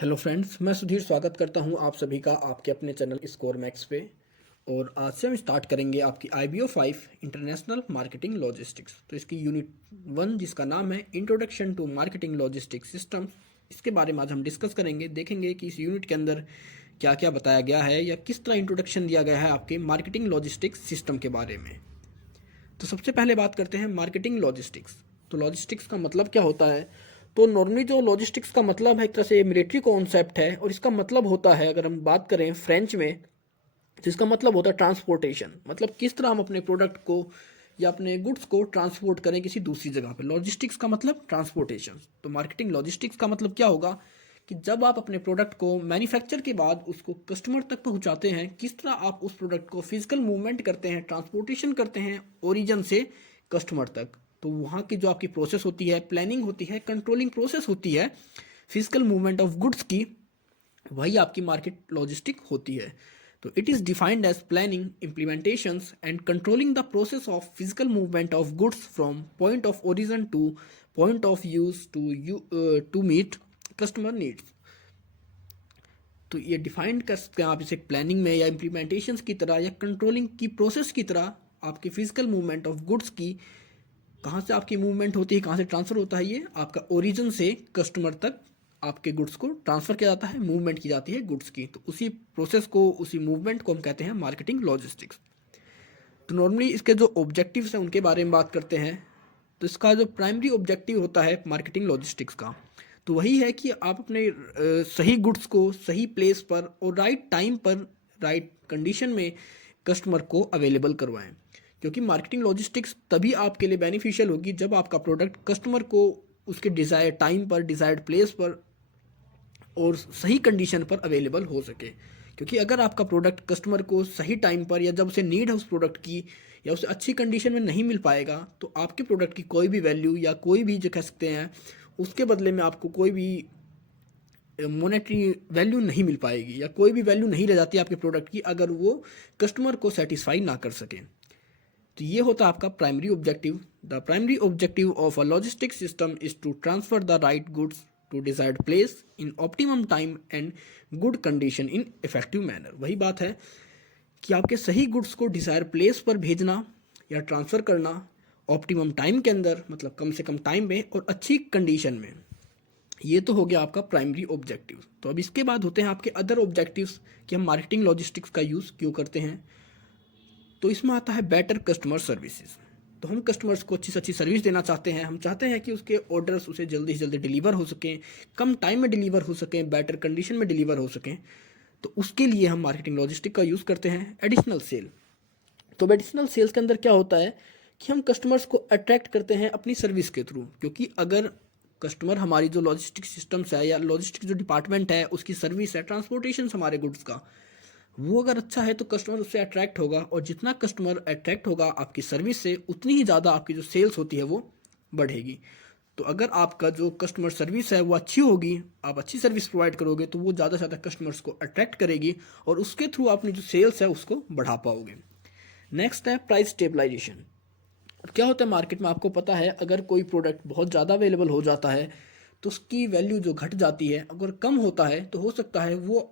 Hello friends, मैं सुधीर स्वागत करता हूं आप सभी का आपके अपने चैनल स्कोर मैक्स पे। और आज से हम स्टार्ट करेंगे आपकी IBO 5 इंटरनेशनल मार्केटिंग लॉजिस्टिक्स। तो इसकी यूनिट 1 जिसका नाम है introduction to marketing logistics system, इसके बारे में आज हम डिस्कस करेंगे। देखेंगे कि इस यूनिट के अंदर क्या क्या बताया गया है या किस तरह इंट्रोडक्शन दिया गया है आपके मार्केटिंग लॉजिस्टिक्स सिस्टम के बारे में। तो सबसे पहले बात करते हैं मार्केटिंग लॉजिस्टिक्स। तो लॉजिस्टिक्स का मतलब क्या होता है? तो नॉर्मली जो लॉजिस्टिक्स का मतलब है एक तरह से मिलिट्री कॉन्सेप्ट है, और इसका मतलब होता है, अगर हम बात करें फ्रेंच में, तो इसका मतलब होता है ट्रांसपोर्टेशन। मतलब किस तरह हम अपने प्रोडक्ट को या अपने गुड्स को ट्रांसपोर्ट करें किसी दूसरी जगह पे। लॉजिस्टिक्स का मतलब ट्रांसपोर्टेशन। तो मार्केटिंग लॉजिस्टिक्स का मतलब क्या होगा कि जब आप अपने प्रोडक्ट को मैन्युफैक्चर के बाद उसको कस्टमर तक पहुंचाते हैं, किस तरह आप उस प्रोडक्ट को फिजिकल मूवमेंट करते हैं, ट्रांसपोर्टेशन करते हैं ओरिजिन से कस्टमर तक। तो वहाँ की जो आपकी प्रोसेस होती है, प्लानिंग होती है, कंट्रोलिंग प्रोसेस होती है फिजिकल मूवमेंट ऑफ गुड्स की, वही आपकी मार्केट लॉजिस्टिक होती है। तो it is defined as planning, implementations and controlling the process of physical movement of goods from point of origin to point of use to meet customer needs. तो ये defined कर सकते हैं आप इसे प्लानिंग में या इम्प्लीमेंटेशन की तरह या कंट्रोलिंग की प्रोसेस की तरह। आपकी फिजिकल मूवमेंट ऑफ गुड्स की, कहाँ से आपकी मूवमेंट होती है, कहाँ से ट्रांसफ़र होता है, ये आपका ओरिजिन से कस्टमर तक आपके गुड्स को ट्रांसफ़र किया जाता है, मूवमेंट की जाती है गुड्स की। तो उसी प्रोसेस को, उसी मूवमेंट को हम कहते हैं मार्केटिंग लॉजिस्टिक्स। तो नॉर्मली इसके जो ऑब्जेक्टिव्स हैं उनके बारे में बात करते हैं। तो इसका जो प्राइमरी ऑब्जेक्टिव होता है मार्केटिंग लॉजिस्टिक्स का, तो वही है कि आप अपने सही गुड्स को सही प्लेस पर और राइट टाइम पर, राइट कंडीशन में कस्टमर को अवेलेबल करवाएं। क्योंकि मार्केटिंग लॉजिस्टिक्स तभी आपके लिए बेनिफिशियल होगी जब आपका प्रोडक्ट कस्टमर को उसके डिज़ायर्ड टाइम पर, डिज़ायर्ड प्लेस पर और सही कंडीशन पर अवेलेबल हो सके। क्योंकि अगर आपका प्रोडक्ट कस्टमर को सही टाइम पर या जब उसे नीड है उस प्रोडक्ट की, या उसे अच्छी कंडीशन में नहीं मिल पाएगा, तो आपके प्रोडक्ट की कोई भी वैल्यू या कोई भी जो कह सकते हैं उसके बदले में आपको कोई भी मोनेटरी वैल्यू नहीं मिल पाएगी, या कोई भी वैल्यू नहीं रह जाती आपके प्रोडक्ट की अगर वो कस्टमर को सेटिस्फाई ना कर सके। तो ये होता है आपका primary objective. The primary objective of a logistic system is to transfer the right goods to desired place in optimum time and good condition in effective manner. वही बात है कि आपके सही गुड्स को डिजायर प्लेस पर भेजना या ट्रांसफ़र करना ऑप्टिमम टाइम के अंदर, मतलब कम से कम टाइम में और अच्छी कंडीशन में। ये तो हो गया आपका प्राइमरी ऑब्जेक्टिव। तो अब इसके बाद होते हैं आपके अदर ऑब्जेक्टिव्स कि हम मार्केटिंग लॉजिस्टिक्स का यूज़ क्यों करते हैं। तो इसमें आता है बेटर कस्टमर सर्विसेज। तो हम कस्टमर्स को अच्छी से अच्छी सर्विस देना चाहते हैं। हम चाहते हैं कि उसके ऑर्डर्स उसे जल्दी से जल्दी डिलीवर हो सकें, कम टाइम में डिलीवर हो सकें, बेटर कंडीशन में डिलीवर हो सकें। तो उसके लिए हम मार्केटिंग लॉजिस्टिक का यूज़ करते हैं। Additional sale. तो एडिशनल सेल्स के अंदर क्या होता है कि हम कस्टमर्स को अट्रैक्ट करते हैं अपनी सर्विस के थ्रू। क्योंकि अगर कस्टमर हमारी जो लॉजिस्टिक सिस्टम्स है या लॉजिस्टिक जो डिपार्टमेंट है उसकी सर्विस है, ट्रांसपोर्टेशन हमारे गुड्स का, वो अगर अच्छा है तो कस्टमर उससे अट्रैक्ट होगा। और जितना कस्टमर अट्रैक्ट होगा आपकी सर्विस से, उतनी ही ज़्यादा आपकी जो सेल्स होती है वो बढ़ेगी। तो अगर आपका जो कस्टमर सर्विस है वो अच्छी होगी, आप अच्छी सर्विस प्रोवाइड करोगे, तो वो ज़्यादा से ज़्यादा कस्टमर्स को अट्रैक्ट करेगी और उसके थ्रू अपनी जो सेल्स है उसको बढ़ा पाओगे। नेक्स्ट है प्राइस स्टेबलाइजेशन। क्या होता है मार्केट में, आपको पता है, अगर कोई प्रोडक्ट बहुत ज़्यादा अवेलेबल हो जाता है तो उसकी वैल्यू जो घट जाती है। अगर कम होता है तो हो सकता है वो,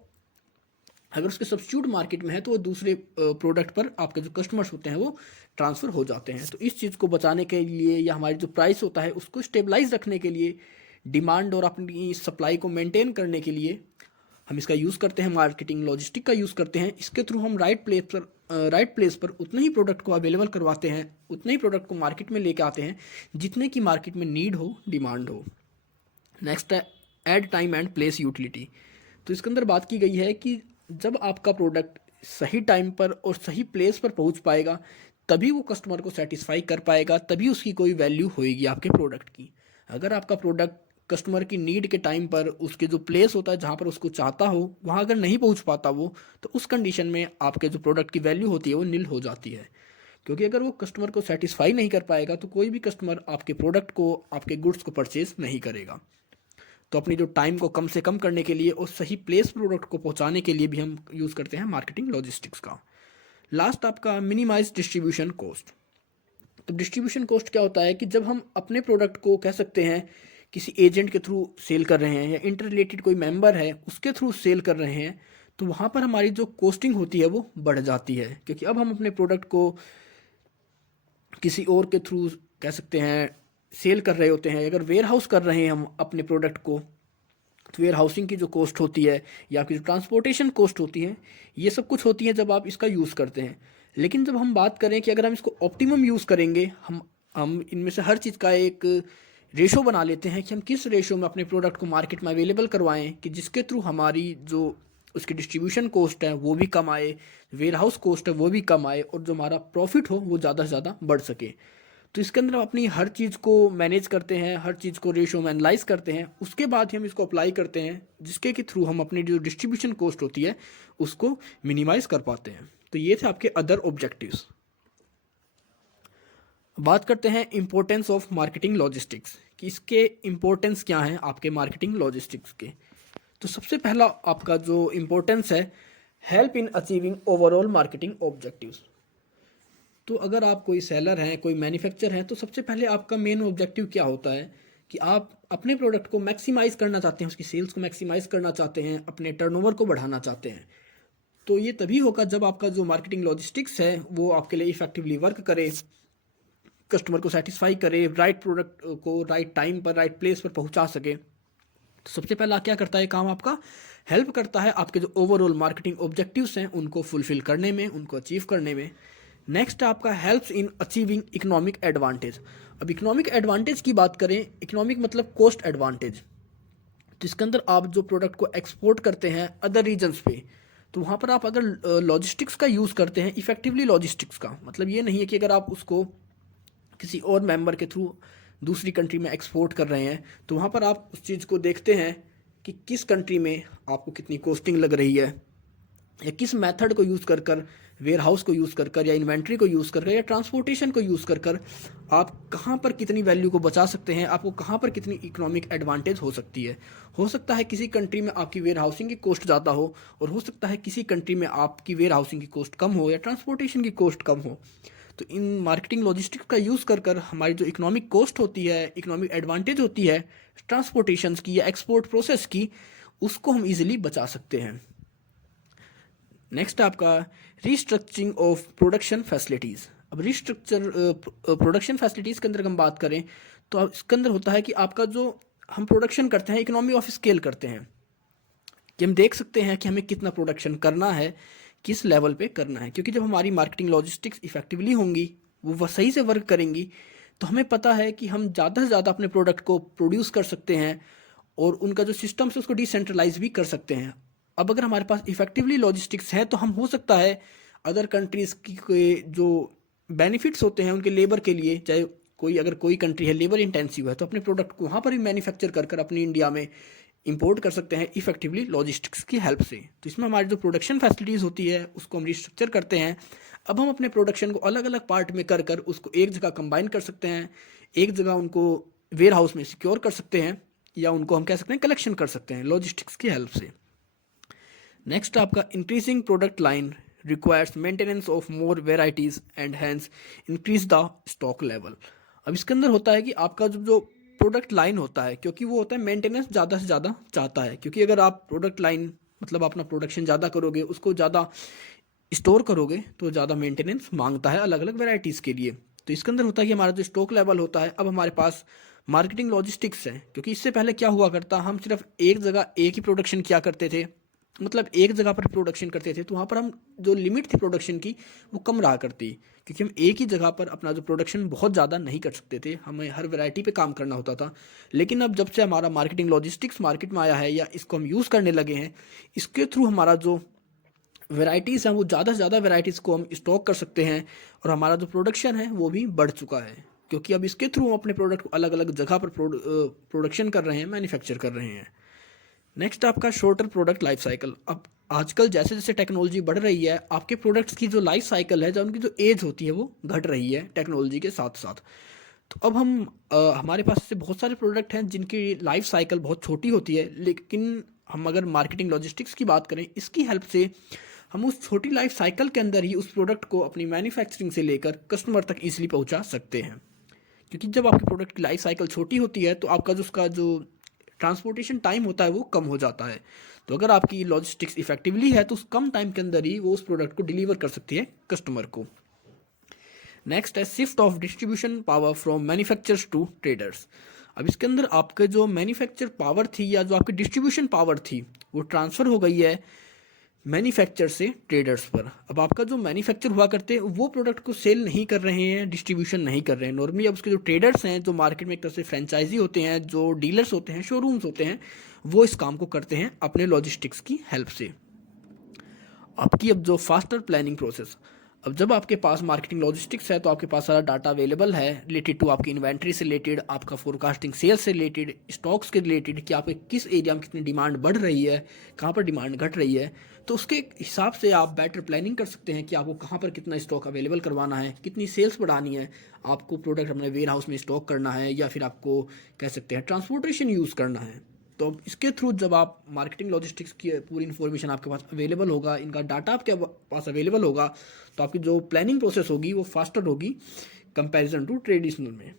अगर उसके सब्स्टिट्यूट मार्केट में है, तो वो दूसरे प्रोडक्ट पर आपके जो कस्टमर्स होते हैं वो ट्रांसफ़र हो जाते हैं। तो इस चीज़ को बचाने के लिए या हमारी जो प्राइस होता है उसको स्टेबलाइज रखने के लिए, डिमांड और अपनी सप्लाई को मेंटेन करने के लिए हम इसका यूज़ करते हैं, मार्केटिंग लॉजिस्टिक का यूज़ करते हैं। इसके थ्रू हम राइट प्लेस पर उतने ही प्रोडक्ट को अवेलेबल करवाते हैं, उतने ही प्रोडक्ट को मार्केट में लेके आते हैं जितने की मार्केट में नीड हो, डिमांड हो। नेक्स्ट है add time and place utility. तो इसके अंदर बात की गई है कि जब आपका प्रोडक्ट सही टाइम पर और सही प्लेस पर पहुंच पाएगा, तभी वो कस्टमर को सेटिस्फाई कर पाएगा, तभी उसकी कोई वैल्यू होएगी आपके प्रोडक्ट की। अगर आपका प्रोडक्ट कस्टमर की नीड के टाइम पर, उसके जो प्लेस होता है जहाँ पर उसको चाहता हो, वहाँ अगर नहीं पहुँच पाता वो, तो उस कंडीशन में आपके जो प्रोडक्ट की वैल्यू होती है वो नील हो जाती है। क्योंकि अगर वो कस्टमर को सेटिस्फाई नहीं कर पाएगा तो कोई भी कस्टमर आपके प्रोडक्ट को, आपके गुड्स को परचेज नहीं करेगा। तो अपनी जो टाइम को कम से कम करने के लिए और सही प्लेस प्रोडक्ट को पहुंचाने के लिए भी हम यूज़ करते हैं मार्केटिंग लॉजिस्टिक्स का। लास्ट आपका मिनिमाइज डिस्ट्रीब्यूशन कॉस्ट। तो डिस्ट्रीब्यूशन कॉस्ट क्या होता है कि जब हम अपने प्रोडक्ट को, कह सकते हैं किसी एजेंट के थ्रू सेल कर रहे हैं या इंटर रिलेटेड कोई मेंबर है उसके थ्रू सेल कर रहे हैं, तो वहाँ पर हमारी जो कॉस्टिंग होती है वो बढ़ जाती है, क्योंकि अब हम अपने प्रोडक्ट को किसी और के थ्रू कह सकते हैं सेल कर रहे होते हैं। अगर वेयर हाउस कर रहे हैं हम अपने प्रोडक्ट को, तो वेयर हाउसिंग की जो कॉस्ट होती है या आपकी जो ट्रांसपोर्टेशन कॉस्ट होती है, ये सब कुछ होती है जब आप इसका यूज़ करते हैं। लेकिन जब हम बात करें कि अगर हम इसको ऑप्टिमम यूज़ करेंगे, हम इनमें से हर चीज़ का एक रेशो बना लेते हैं कि हम किस रेशो में अपने प्रोडक्ट को मार्केट में अवेलेबल करवाएं कि जिसके थ्रू हमारी जो उसकी डिस्ट्रीब्यूशन कॉस्ट है वो भी कम आए, वेयर हाउस कॉस्ट है वो भी कम आए, और जो हमारा प्रॉफिट हो वो ज़्यादा से ज़्यादा बढ़ सके। तो इसके अंदर हम अपनी हर चीज़ को मैनेज करते हैं, हर चीज़ को रेशो में एनालाइज करते हैं, उसके बाद ही हम इसको अप्लाई करते हैं, जिसके के थ्रू हम अपनी जो डिस्ट्रीब्यूशन कॉस्ट होती है उसको मिनिमाइज कर पाते हैं। तो ये थे आपके अदर ऑब्जेक्टिव्स। बात करते हैं इम्पोर्टेंस ऑफ मार्केटिंग लॉजिस्टिक्स कि इसके इम्पोर्टेंस क्या हैं आपके मार्केटिंग लॉजिस्टिक्स के। तो सबसे पहला आपका जो इम्पोर्टेंस है, help in achieving overall marketing objectives. तो अगर आप कोई सेलर हैं, कोई मैन्युफैक्चर हैं, तो सबसे पहले आपका मेन ऑब्जेक्टिव क्या होता है कि आप अपने प्रोडक्ट को मैक्सिमाइज़ करना चाहते हैं, उसकी सेल्स को मैक्सिमाइज़ करना चाहते हैं, अपने टर्नओवर को बढ़ाना चाहते हैं। तो ये तभी होगा जब आपका जो मार्केटिंग लॉजिस्टिक्स है वो आपके लिए इफेक्टिवली वर्क करे, कस्टमर को सेटिस्फाई करे, राइट प्रोडक्ट को राइट टाइम पर राइट प्लेस पर पहुंचा सके। तो सबसे पहला क्या करता है काम आपका, हेल्प करता है आपके जो ओवरऑल मार्केटिंग ऑब्जेक्टिव्स हैं उनको फुलफिल करने में, उनको अचीव करने में। नेक्स्ट आपका helps in achieving economic advantage. अब इकोनॉमिक एडवांटेज की बात करें, इकोनॉमिक मतलब कॉस्ट एडवांटेज। तो इसके अंदर आप जो प्रोडक्ट को एक्सपोर्ट करते हैं अदर रीजन्स पे, तो वहाँ पर आप अगर लॉजिस्टिक्स का यूज़ करते हैं, इफेक्टिवली लॉजिस्टिक्स का मतलब ये नहीं है कि अगर आप उसको किसी और मेंबर के थ्रू दूसरी कंट्री में एक्सपोर्ट कर रहे हैं, तो वहाँ पर आप उस चीज़ को देखते हैं कि किस कंट्री में आपको कितनी कॉस्टिंग लग रही है, या किस मेथड को यूज़ कर कर, वेयर हाउस को यूज़ कर कर, या इन्वेंट्री को यूज़ कर कर, या ट्रांसपोर्टेशन को यूज़ कर कर आप कहाँ पर कितनी वैल्यू को बचा सकते हैं, आपको कहाँ पर कितनी इकोनॉमिक एडवांटेज हो सकती है। हो सकता है किसी कंट्री में आपकी वेयर हाउसिंग की कॉस्ट ज़्यादा हो, और हो सकता है किसी कंट्री में आपकी वेयर हाउसिंग की कॉस्ट कम हो या ट्रांसपोर्टेशन की कॉस्ट कम हो। तो इन मार्केटिंग लॉजिस्टिक्स का यूज़ कर कर हमारी जो इकोनॉमिक कॉस्ट होती है, इकोनॉमिक एडवांटेज होती है ट्रांसपोर्टेशन की या एक्सपोर्ट प्रोसेस की, उसको हम इजीली बचा सकते हैं। नेक्स्ट आपका रिस्ट्रक्चरिंग ऑफ प्रोडक्शन फैसिलिटीज़। अब रिस्ट्रक्चर प्रोडक्शन फैसिलिटीज़ के अंदर हम बात करें तो इसके अंदर होता है कि आपका जो हम प्रोडक्शन करते हैं, इकोनॉमी ऑफ स्केल करते हैं, कि हम देख सकते हैं कि हमें कितना प्रोडक्शन करना है, किस लेवल पे करना है। क्योंकि जब हमारी मार्केटिंग लॉजिस्टिक्स इफेक्टिवली होंगी, वो सही से वर्क करेंगी, तो हमें पता है कि हम ज़्यादा से ज़्यादा अपने प्रोडक्ट को प्रोड्यूस कर सकते हैं और उनका जो सिस्टम है उसको डिसेंट्रलाइज भी कर सकते हैं। अब अगर हमारे पास इफेक्टिवली लॉजिस्टिक्स है तो हम हो सकता है अदर कंट्रीज़ की जो बेनिफिट्स होते हैं उनके लेबर के लिए, चाहे अगर कोई कंट्री है लेबर इंटेंसिव है, तो अपने प्रोडक्ट को वहाँ पर ही मैन्युफैक्चर कर कर अपनी इंडिया में इंपोर्ट कर सकते हैं इफेक्टिवली लॉजिस्टिक्स की हेल्प से। तो इसमें हमारी जो प्रोडक्शन फैसिलिटीज़ होती है उसको हम रिस्ट्रक्चर करते हैं। अब हम अपने प्रोडक्शन को अलग अलग पार्ट में कर कर उसको एक जगह कंबाइन कर सकते हैं, एक जगह उनको वेयर हाउस में सिक्योर कर सकते हैं, या उनको हम कह सकते हैं कलेक्शन कर सकते हैं लॉजिस्टिक्स की हेल्प से। नेक्स्ट आपका increasing product line requires maintenance of more varieties and hence increase the stock level. अब इसके अंदर होता है कि आपका जो प्रोडक्ट लाइन होता है, क्योंकि वो होता है मेंटेनेंस ज़्यादा से ज़्यादा चाहता है, क्योंकि अगर आप प्रोडक्ट लाइन मतलब अपना प्रोडक्शन ज़्यादा करोगे, उसको ज़्यादा स्टोर करोगे, तो ज़्यादा मेंटेनेंस मांगता है अलग अलग वेराइटीज़ के लिए। तो इसके अंदर होता है कि हमारा जो स्टॉक लेवल होता है, अब हमारे पास मार्केटिंग लॉजिस्टिक्स है, क्योंकि इससे पहले क्या हुआ करता, हम सिर्फ एक जगह एक ही प्रोडक्शन किया करते थे, मतलब एक जगह पर प्रोडक्शन करते थे, तो वहाँ पर हम जो लिमिट थी प्रोडक्शन की वो कम रहा करती, क्योंकि हम एक ही जगह पर अपना जो प्रोडक्शन बहुत ज़्यादा नहीं कर सकते थे, हमें हर वैरायटी पे काम करना होता था। लेकिन अब जब से हमारा मार्केटिंग लॉजिस्टिक्स मार्केट में आया है या इसको हम यूज़ करने लगे हैं, इसके थ्रू हमारा जो वैरायटीज़ हैं वो ज़्यादा से ज़्यादा वैरायटीज़ को हम स्टॉक कर सकते हैं, और हमारा जो प्रोडक्शन है वो भी बढ़ चुका है, क्योंकि अब इसके थ्रू हम अपने प्रोडक्ट को अलग अलग जगह पर प्रोडक्शन कर रहे हैं, मैन्युफैक्चर कर रहे हैं। नेक्स्ट आपका शॉर्टर प्रोडक्ट लाइफ साइकिल। अब आजकल जैसे जैसे टेक्नोलॉजी बढ़ रही है, आपके प्रोडक्ट्स की जो लाइफ साइकिल है, जो उनकी जो एज होती है वो घट रही है टेक्नोलॉजी के साथ साथ। तो अब हमारे पास ऐसे बहुत सारे प्रोडक्ट हैं जिनकी लाइफ साइकिल बहुत छोटी होती है, लेकिन हम अगर मार्केटिंग लॉजिस्टिक्स की बात करें, इसकी हेल्प से हम उस छोटी लाइफ साइकिल के अंदर ही उस प्रोडक्ट को अपनी मैन्युफैक्चरिंग से लेकर कस्टमर तक ईजिली पहुंचा सकते हैं। क्योंकि जब आपके प्रोडक्ट की लाइफ साइकिल छोटी होती है तो आपका जो उसका जो ट्रांसपोर्टेशन टाइम होता है वो कम हो जाता है। तो अगर आपकी लॉजिस्टिक्स इफेक्टिवली है तो उस कम टाइम के अंदर ही वो उस प्रोडक्ट को डिलीवर कर सकती है कस्टमर को। नेक्स्ट है shift of distribution power from manufacturers to traders. अब इसके अंदर आपके जो मैन्युफैक्चर पावर थी या जो आपकी डिस्ट्रीब्यूशन पावर थी वो ट्रांसफ़र हो गई है मैन्युफैक्चर से ट्रेडर्स पर। अब आपका जो मैन्युफैक्चर हुआ करते हैं वो प्रोडक्ट को सेल नहीं कर रहे हैं, डिस्ट्रीब्यूशन नहीं कर रहे हैं नॉर्मली। अब उसके जो ट्रेडर्स हैं, जो मार्केट में एक तरह से फ्रेंचाइजी होते हैं, जो डीलर्स होते हैं, शोरूम्स होते हैं, वो इस काम को करते हैं अपने लॉजिस्टिक्स की हेल्प से। आपकी अब जो फास्टर प्लानिंग प्रोसेस, अब जब आपके पास मार्केटिंग लॉजिस्टिक्स है तो आपके पास सारा डाटा अवेलेबल है रिलेटेड टू आपकी इन्वेंट्री से रिलेटेड, आपका फोरकास्टिंग सेल्स से रिलेटेड, स्टॉक्स के रिलेटेड कि आपके किस एरिया में कितनी डिमांड बढ़ रही है, कहाँ पर डिमांड घट रही है। तो उसके हिसाब से आप बेटर प्लानिंग कर सकते हैं कि आपको कहाँ पर कितना स्टॉक अवेलेबल करवाना है, कितनी सेल्स बढ़ानी है, आपको प्रोडक्ट अपने वेयर हाउस में स्टॉक करना है या फिर आपको कह सकते हैं ट्रांसपोर्टेशन यूज़ करना है। तो इसके थ्रू जब आप मार्केटिंग लॉजिस्टिक्स की पूरी इन्फॉर्मेशन आपके पास अवेलेबल होगा, इनका डाटा आपके पास अवेलेबल होगा, तो आपकी जो प्लानिंग प्रोसेस होगी वो फास्टर होगी कंपैरिजन टू ट्रेडिशनल में।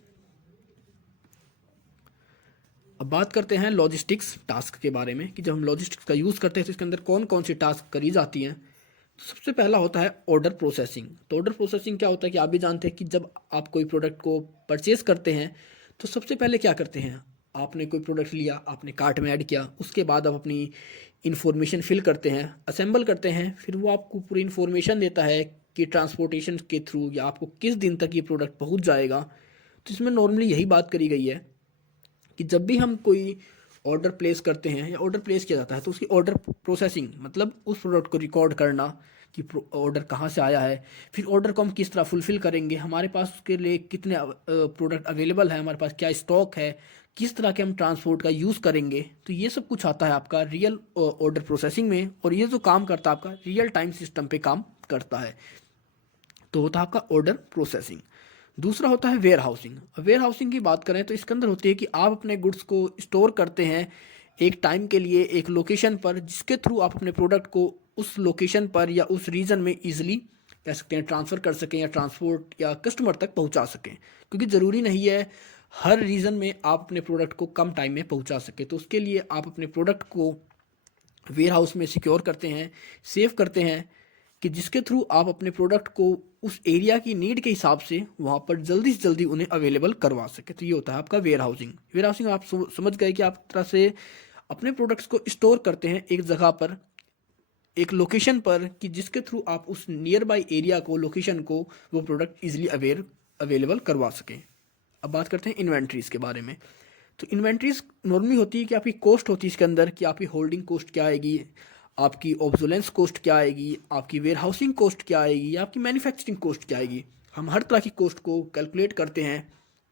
अब बात करते हैं लॉजिस्टिक्स टास्क के बारे में कि जब हम लॉजिस्टिक्स का यूज़ करते हैं तो इसके अंदर कौन कौन सी टास्क करी जाती हैं। तो सबसे पहला होता है ऑर्डर प्रोसेसिंग। तो ऑर्डर प्रोसेसिंग क्या होता है कि आप भी जानते हैं कि जब आप कोई प्रोडक्ट को परचेज करते हैं तो सबसे पहले क्या करते हैं, आपने कोई प्रोडक्ट लिया, आपने कार्ट में ऐड किया, उसके बाद आप अपनी इन्फॉर्मेशन फिल करते हैं, असेंबल करते हैं, फिर वो आपको पूरी इन्फॉर्मेशन देता है कि ट्रांसपोर्टेशन के थ्रू या आपको किस दिन तक ये प्रोडक्ट पहुंच जाएगा। तो इसमें नॉर्मली यही बात करी गई है कि जब भी हम कोई ऑर्डर प्लेस करते हैं या ऑर्डर प्लेस किया जाता है तो उसकी ऑर्डर प्रोसेसिंग मतलब उस प्रोडक्ट को रिकॉर्ड करना कि ऑर्डर कहाँ से आया है, फिर ऑर्डर को हम किस तरह फुलफ़िल करेंगे, हमारे पास उसके लिए कितने प्रोडक्ट अवेलेबल है, हमारे पास क्या स्टॉक है, किस तरह के हम ट्रांसपोर्ट का यूज़ करेंगे। तो ये सब कुछ आता है आपका रियल ऑर्डर प्रोसेसिंग में, और ये जो काम करता है आपका रियल टाइम सिस्टम पे काम करता है। तो होता है आपका ऑर्डर प्रोसेसिंग। दूसरा होता है वेयर हाउसिंग। वेयर हाउसिंग की बात करें तो इसके अंदर होती है कि आप अपने गुड्स को स्टोर करते हैं एक टाइम के लिए एक लोकेशन पर, जिसके थ्रू आप अपने प्रोडक्ट को उस लोकेशन पर या उस रीजन में ईजिली कह सकते हैं ट्रांसफ़र कर सकें या ट्रांसपोर्ट या कस्टमर तक पहुंचा सकें, क्योंकि ज़रूरी नहीं है हर रीजन में आप अपने प्रोडक्ट को कम टाइम में पहुंचा सकें। तो उसके लिए आप अपने प्रोडक्ट को वेयर हाउस में सिक्योर करते हैं, सेव करते हैं, कि जिसके थ्रू आप अपने प्रोडक्ट को उस एरिया की नीड के हिसाब से वहाँ पर जल्दी से जल्दी उन्हें अवेलेबल करवा सके। तो ये होता है आपका वेयर हाउसिंग। वेयर हाउसिंग आप समझ गए कि आप तरह से अपने प्रोडक्ट्स को स्टोर करते हैं एक जगह पर, एक लोकेशन पर, कि जिसके थ्रू आप उस नियर बाई एरिया को, लोकेशन को, वो प्रोडक्ट ईजिली अवेलेबल करवा सकें। अब बात करते हैं इन्वेंट्रीज के बारे में। तो इन्वेंट्रीज नॉर्मली होती है कि आपकी कॉस्ट होती है इसके अंदर, कि आपकी होल्डिंग कॉस्ट क्या आएगी, आपकी ऑब्सोलेंस कॉस्ट क्या आएगी, आपकी वेयर हाउसिंग कॉस्ट क्या आएगी, या आपकी मैन्युफैक्चरिंग कॉस्ट क्या आएगी। हम हर तरह की कॉस्ट को कैलकुलेट करते हैं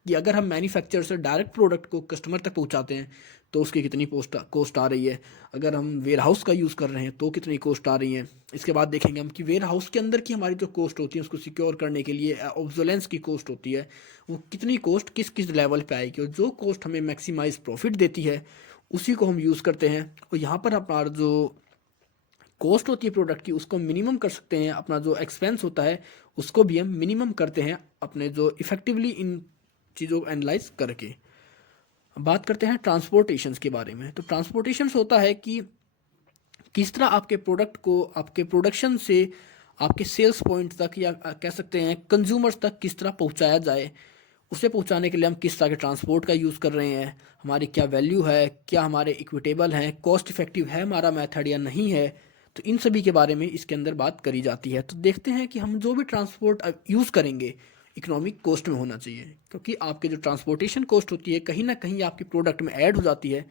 कि अगर हम मैन्युफैक्चर से डायरेक्ट प्रोडक्ट को कस्टमर तक पहुंचाते हैं तो उसकी कितनी कॉस्ट आ रही है, अगर हम वेयर हाउस का यूज़ कर रहे हैं तो कितनी कॉस्ट आ रही है। इसके बाद देखेंगे हम कि वेयर हाउस के अंदर की हमारी जो कॉस्ट होती है उसको सिक्योर करने के लिए ऑब्सोलेंस की कॉस्ट होती है, वो कितनी कॉस्ट किस किस लेवल पे आएगी, और जो कॉस्ट हमें मैक्सिमाइज प्रॉफिट देती है उसी को हम यूज़ करते हैं। और यहाँ पर हमारा जो कॉस्ट होती है प्रोडक्ट की उसको मिनिमम कर सकते हैं, अपना जो एक्सपेंस होता है उसको भी हम मिनिमम करते हैं अपने जो इफ़ेक्टिवली इन चीज़ों को एनालाइज करके। बात करते हैं ट्रांसपोर्टेशन के बारे में। तो ट्रांसपोर्टेशन होता है कि किस तरह आपके प्रोडक्ट को आपके प्रोडक्शन से आपके सेल्स पॉइंट तक या कह सकते हैं कंज्यूमर्स तक किस तरह पहुंचाया जाए। उसे पहुंचाने के लिए हम किस तरह के ट्रांसपोर्ट का यूज़ कर रहे हैं, हमारी क्या वैल्यू है, क्या हमारे इक्विटेबल हैं, कॉस्ट इफेक्टिव है हमारा मेथड या नहीं है। तो इन सभी के बारे में इसके अंदर बात करी जाती है। तो देखते हैं कि हम जो भी ट्रांसपोर्ट यूज़ करेंगे इकोनॉमिक कॉस्ट में होना चाहिए, क्योंकि आपके जो ट्रांसपोर्टेशन कॉस्ट होती है कहीं ना कहीं आपकी प्रोडक्ट में ऐड हो जाती है।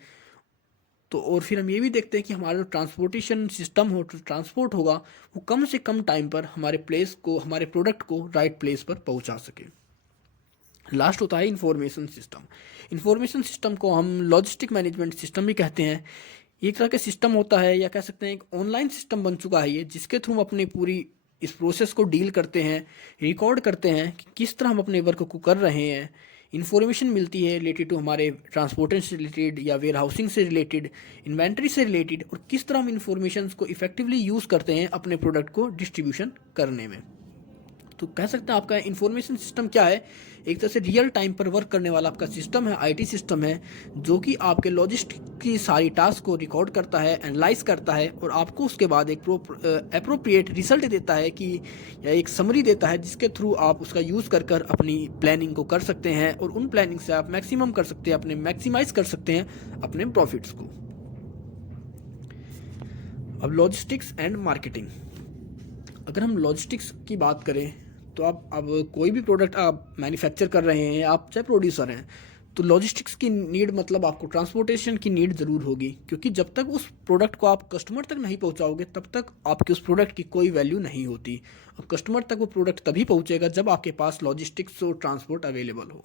तो और फिर हम ये भी देखते हैं कि हमारा जो ट्रांसपोर्टेशन सिस्टम हो, ट्रांसपोर्ट होगा, वो कम से कम टाइम पर हमारे प्लेस को, हमारे प्रोडक्ट को राइट प्लेस पर पहुंचा सके। लास्ट होता है इंफॉर्मेशन सिस्टम। इंफॉर्मेशन सिस्टम को हम लॉजिस्टिक मैनेजमेंट सिस्टम भी कहते हैं। एक तरह का सिस्टम होता है या कह सकते हैं एक ऑनलाइन सिस्टम बन चुका है ये, जिसके थ्रू हम अपनी पूरी इस प्रोसेस को डील करते हैं, रिकॉर्ड करते हैं कि किस तरह हम अपने वर्क को कर रहे हैं। इन्फॉर्मेशन मिलती है रिलेटेड टू हमारे ट्रांसपोर्टेशन से रिलेटेड या वेयर हाउसिंग से रिलेटेड, इन्वेंट्री से रिलेटेड, और किस तरह हम इन्फॉर्मेशन को इफेक्टिवली यूज़ करते हैं अपने प्रोडक्ट को डिस्ट्रीब्यूशन करने में। तो कह सकते हैं आपका इंफॉर्मेशन सिस्टम क्या है, एक तरह से रियल टाइम पर वर्क करने वाला आपका सिस्टम है, आईटी सिस्टम है, जो कि आपके लॉजिस्टिक की सारी टास्क को रिकॉर्ड करता है, एनालाइज करता है और आपको उसके बाद एक अप्रोप्रिएट रिजल्ट देता है कि या एक समरी देता है, जिसके थ्रू आप उसका यूज़ कर कर अपनी प्लानिंग को कर सकते हैं और उन प्लानिंग से आप मैक्सिमम कर सकते हैं, अपने मैक्सिमाइज कर सकते हैं अपने प्रॉफिट्स को। अब लॉजिस्टिक्स एंड मार्केटिंग, अगर हम लॉजिस्टिक्स की बात करें तो आप अब कोई भी प्रोडक्ट आप मैन्युफैक्चर कर रहे हैं, आप चाहे प्रोड्यूसर हैं, तो लॉजिस्टिक्स की नीड मतलब आपको ट्रांसपोर्टेशन की नीड ज़रूर होगी, क्योंकि जब तक उस प्रोडक्ट को आप कस्टमर तक नहीं पहुंचाओगे तब तक आपके उस प्रोडक्ट की कोई वैल्यू नहीं होती। और कस्टमर तक वो प्रोडक्ट तभी पहुंचेगा जब आपके पास लॉजिस्टिक्स और ट्रांसपोर्ट अवेलेबल हो।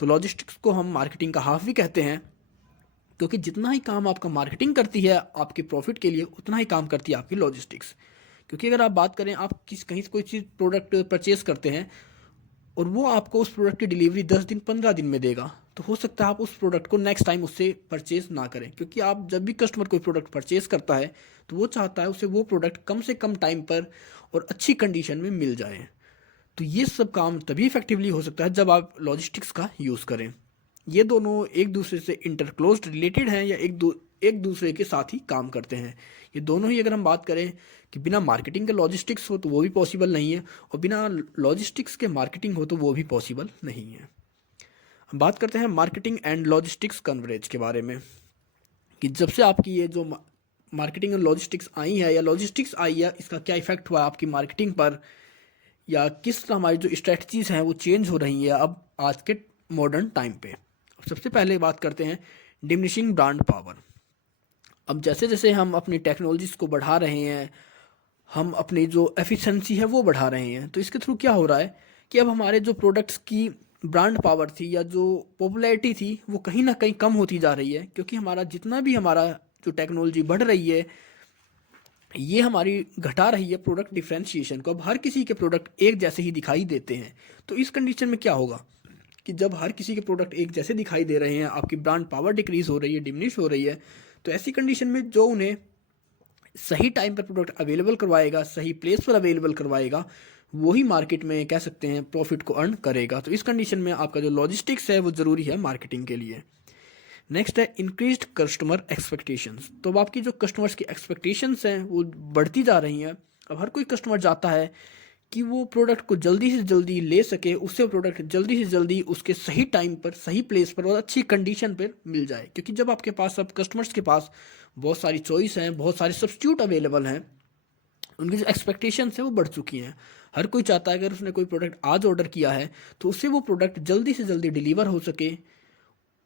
तो लॉजिस्टिक्स को हम मार्केटिंग का हाफ भी कहते हैं, क्योंकि जितना ही काम आपका मार्केटिंग करती है आपके प्रॉफिट के लिए, उतना ही काम करती है आपकी लॉजिस्टिक्स। क्योंकि अगर आप बात करें, आप कहीं से कोई चीज़ प्रोडक्ट परचेज करते हैं और वो आपको उस प्रोडक्ट की डिलीवरी 10 दिन 15 दिन में देगा, तो हो सकता है आप उस प्रोडक्ट को नेक्स्ट टाइम उससे परचेज ना करें, क्योंकि आप जब भी कस्टमर कोई प्रोडक्ट परचेज करता है तो वो चाहता है उसे वो प्रोडक्ट कम से कम टाइम पर और अच्छी कंडीशन में मिल जाए। तो ये सब काम तभी इफेक्टिवली हो सकता है जब आप लॉजिस्टिक्स का यूज़ करें। ये दोनों एक दूसरे से इंटरक्लोज्ड रिलेटेड हैं या एक दूसरे के साथ ही काम करते हैं। ये दोनों ही, अगर हम बात करें कि बिना मार्केटिंग के लॉजिस्टिक्स हो तो वो भी पॉसिबल नहीं है, और बिना लॉजिस्टिक्स के मार्केटिंग हो तो वो भी पॉसिबल नहीं है। हम बात करते हैं मार्केटिंग एंड लॉजिस्टिक्स कन्वर्जेंस के बारे में, कि जब से आपकी ये जो मार्केटिंग और लॉजिस्टिक्स आई है या लॉजिस्टिक्स आई है, इसका क्या इफेक्ट हुआ आपकी मार्केटिंग पर, या किस तरह हमारी जो स्ट्रेटजीज हैं वो चेंज हो रही है अब आज के मॉडर्न टाइम पे। अब सबसे पहले बात करते हैं डिमिनिशिंग ब्रांड पावर। अब जैसे जैसे हम अपनी टेक्नोलॉजीज़ को बढ़ा रहे हैं, हम अपनी जो एफिशिएंसी है वो बढ़ा रहे हैं, तो इसके थ्रू क्या हो रहा है कि अब हमारे जो प्रोडक्ट्स की ब्रांड पावर थी या जो पॉपुलैरिटी थी वो कहीं ना कहीं कम होती जा रही है, क्योंकि हमारा जितना भी हमारा जो टेक्नोलॉजी बढ़ रही है ये हमारी घटा रही है प्रोडक्ट डिफ्रेंशिएशन को। अब हर किसी के प्रोडक्ट एक जैसे ही दिखाई देते हैं, तो इस कंडीशन में क्या होगा कि जब हर किसी के प्रोडक्ट एक जैसे दिखाई दे रहे हैं, आपकी ब्रांड पावर डिक्रीज हो रही है, डिमिनिश हो रही है, तो ऐसी कंडीशन में जो उन्हें सही टाइम पर प्रोडक्ट अवेलेबल करवाएगा, सही प्लेस पर अवेलेबल करवाएगा, वही मार्केट में कह सकते हैं प्रॉफिट को अर्न करेगा। तो इस कंडीशन में आपका जो लॉजिस्टिक्स है वो ज़रूरी है मार्केटिंग के लिए। नेक्स्ट है इंक्रीज्ड कस्टमर एक्सपेक्टेशंस। तो अब आपकी जो कस्टमर्स की एक्सपेक्टेशंस हैं वो बढ़ती जा रही हैं। अब हर कोई कस्टमर चाहता है कि वो प्रोडक्ट को जल्दी से जल्दी ले सके, उससे प्रोडक्ट जल्दी से जल्दी उसके सही टाइम पर, सही प्लेस पर और अच्छी कंडीशन पर मिल जाए। क्योंकि जब आपके पास, अब कस्टमर्स के पास बहुत सारी चॉइस हैं, बहुत सारे सब्स्टिट्यूट अवेलेबल हैं, उनकी जो एक्सपेक्टेशंस हैं वो बढ़ चुकी हैं। हर कोई चाहता है अगर उसने कोई प्रोडक्ट आज ऑर्डर किया है तो उससे वो प्रोडक्ट जल्दी से जल्दी डिलीवर हो सके,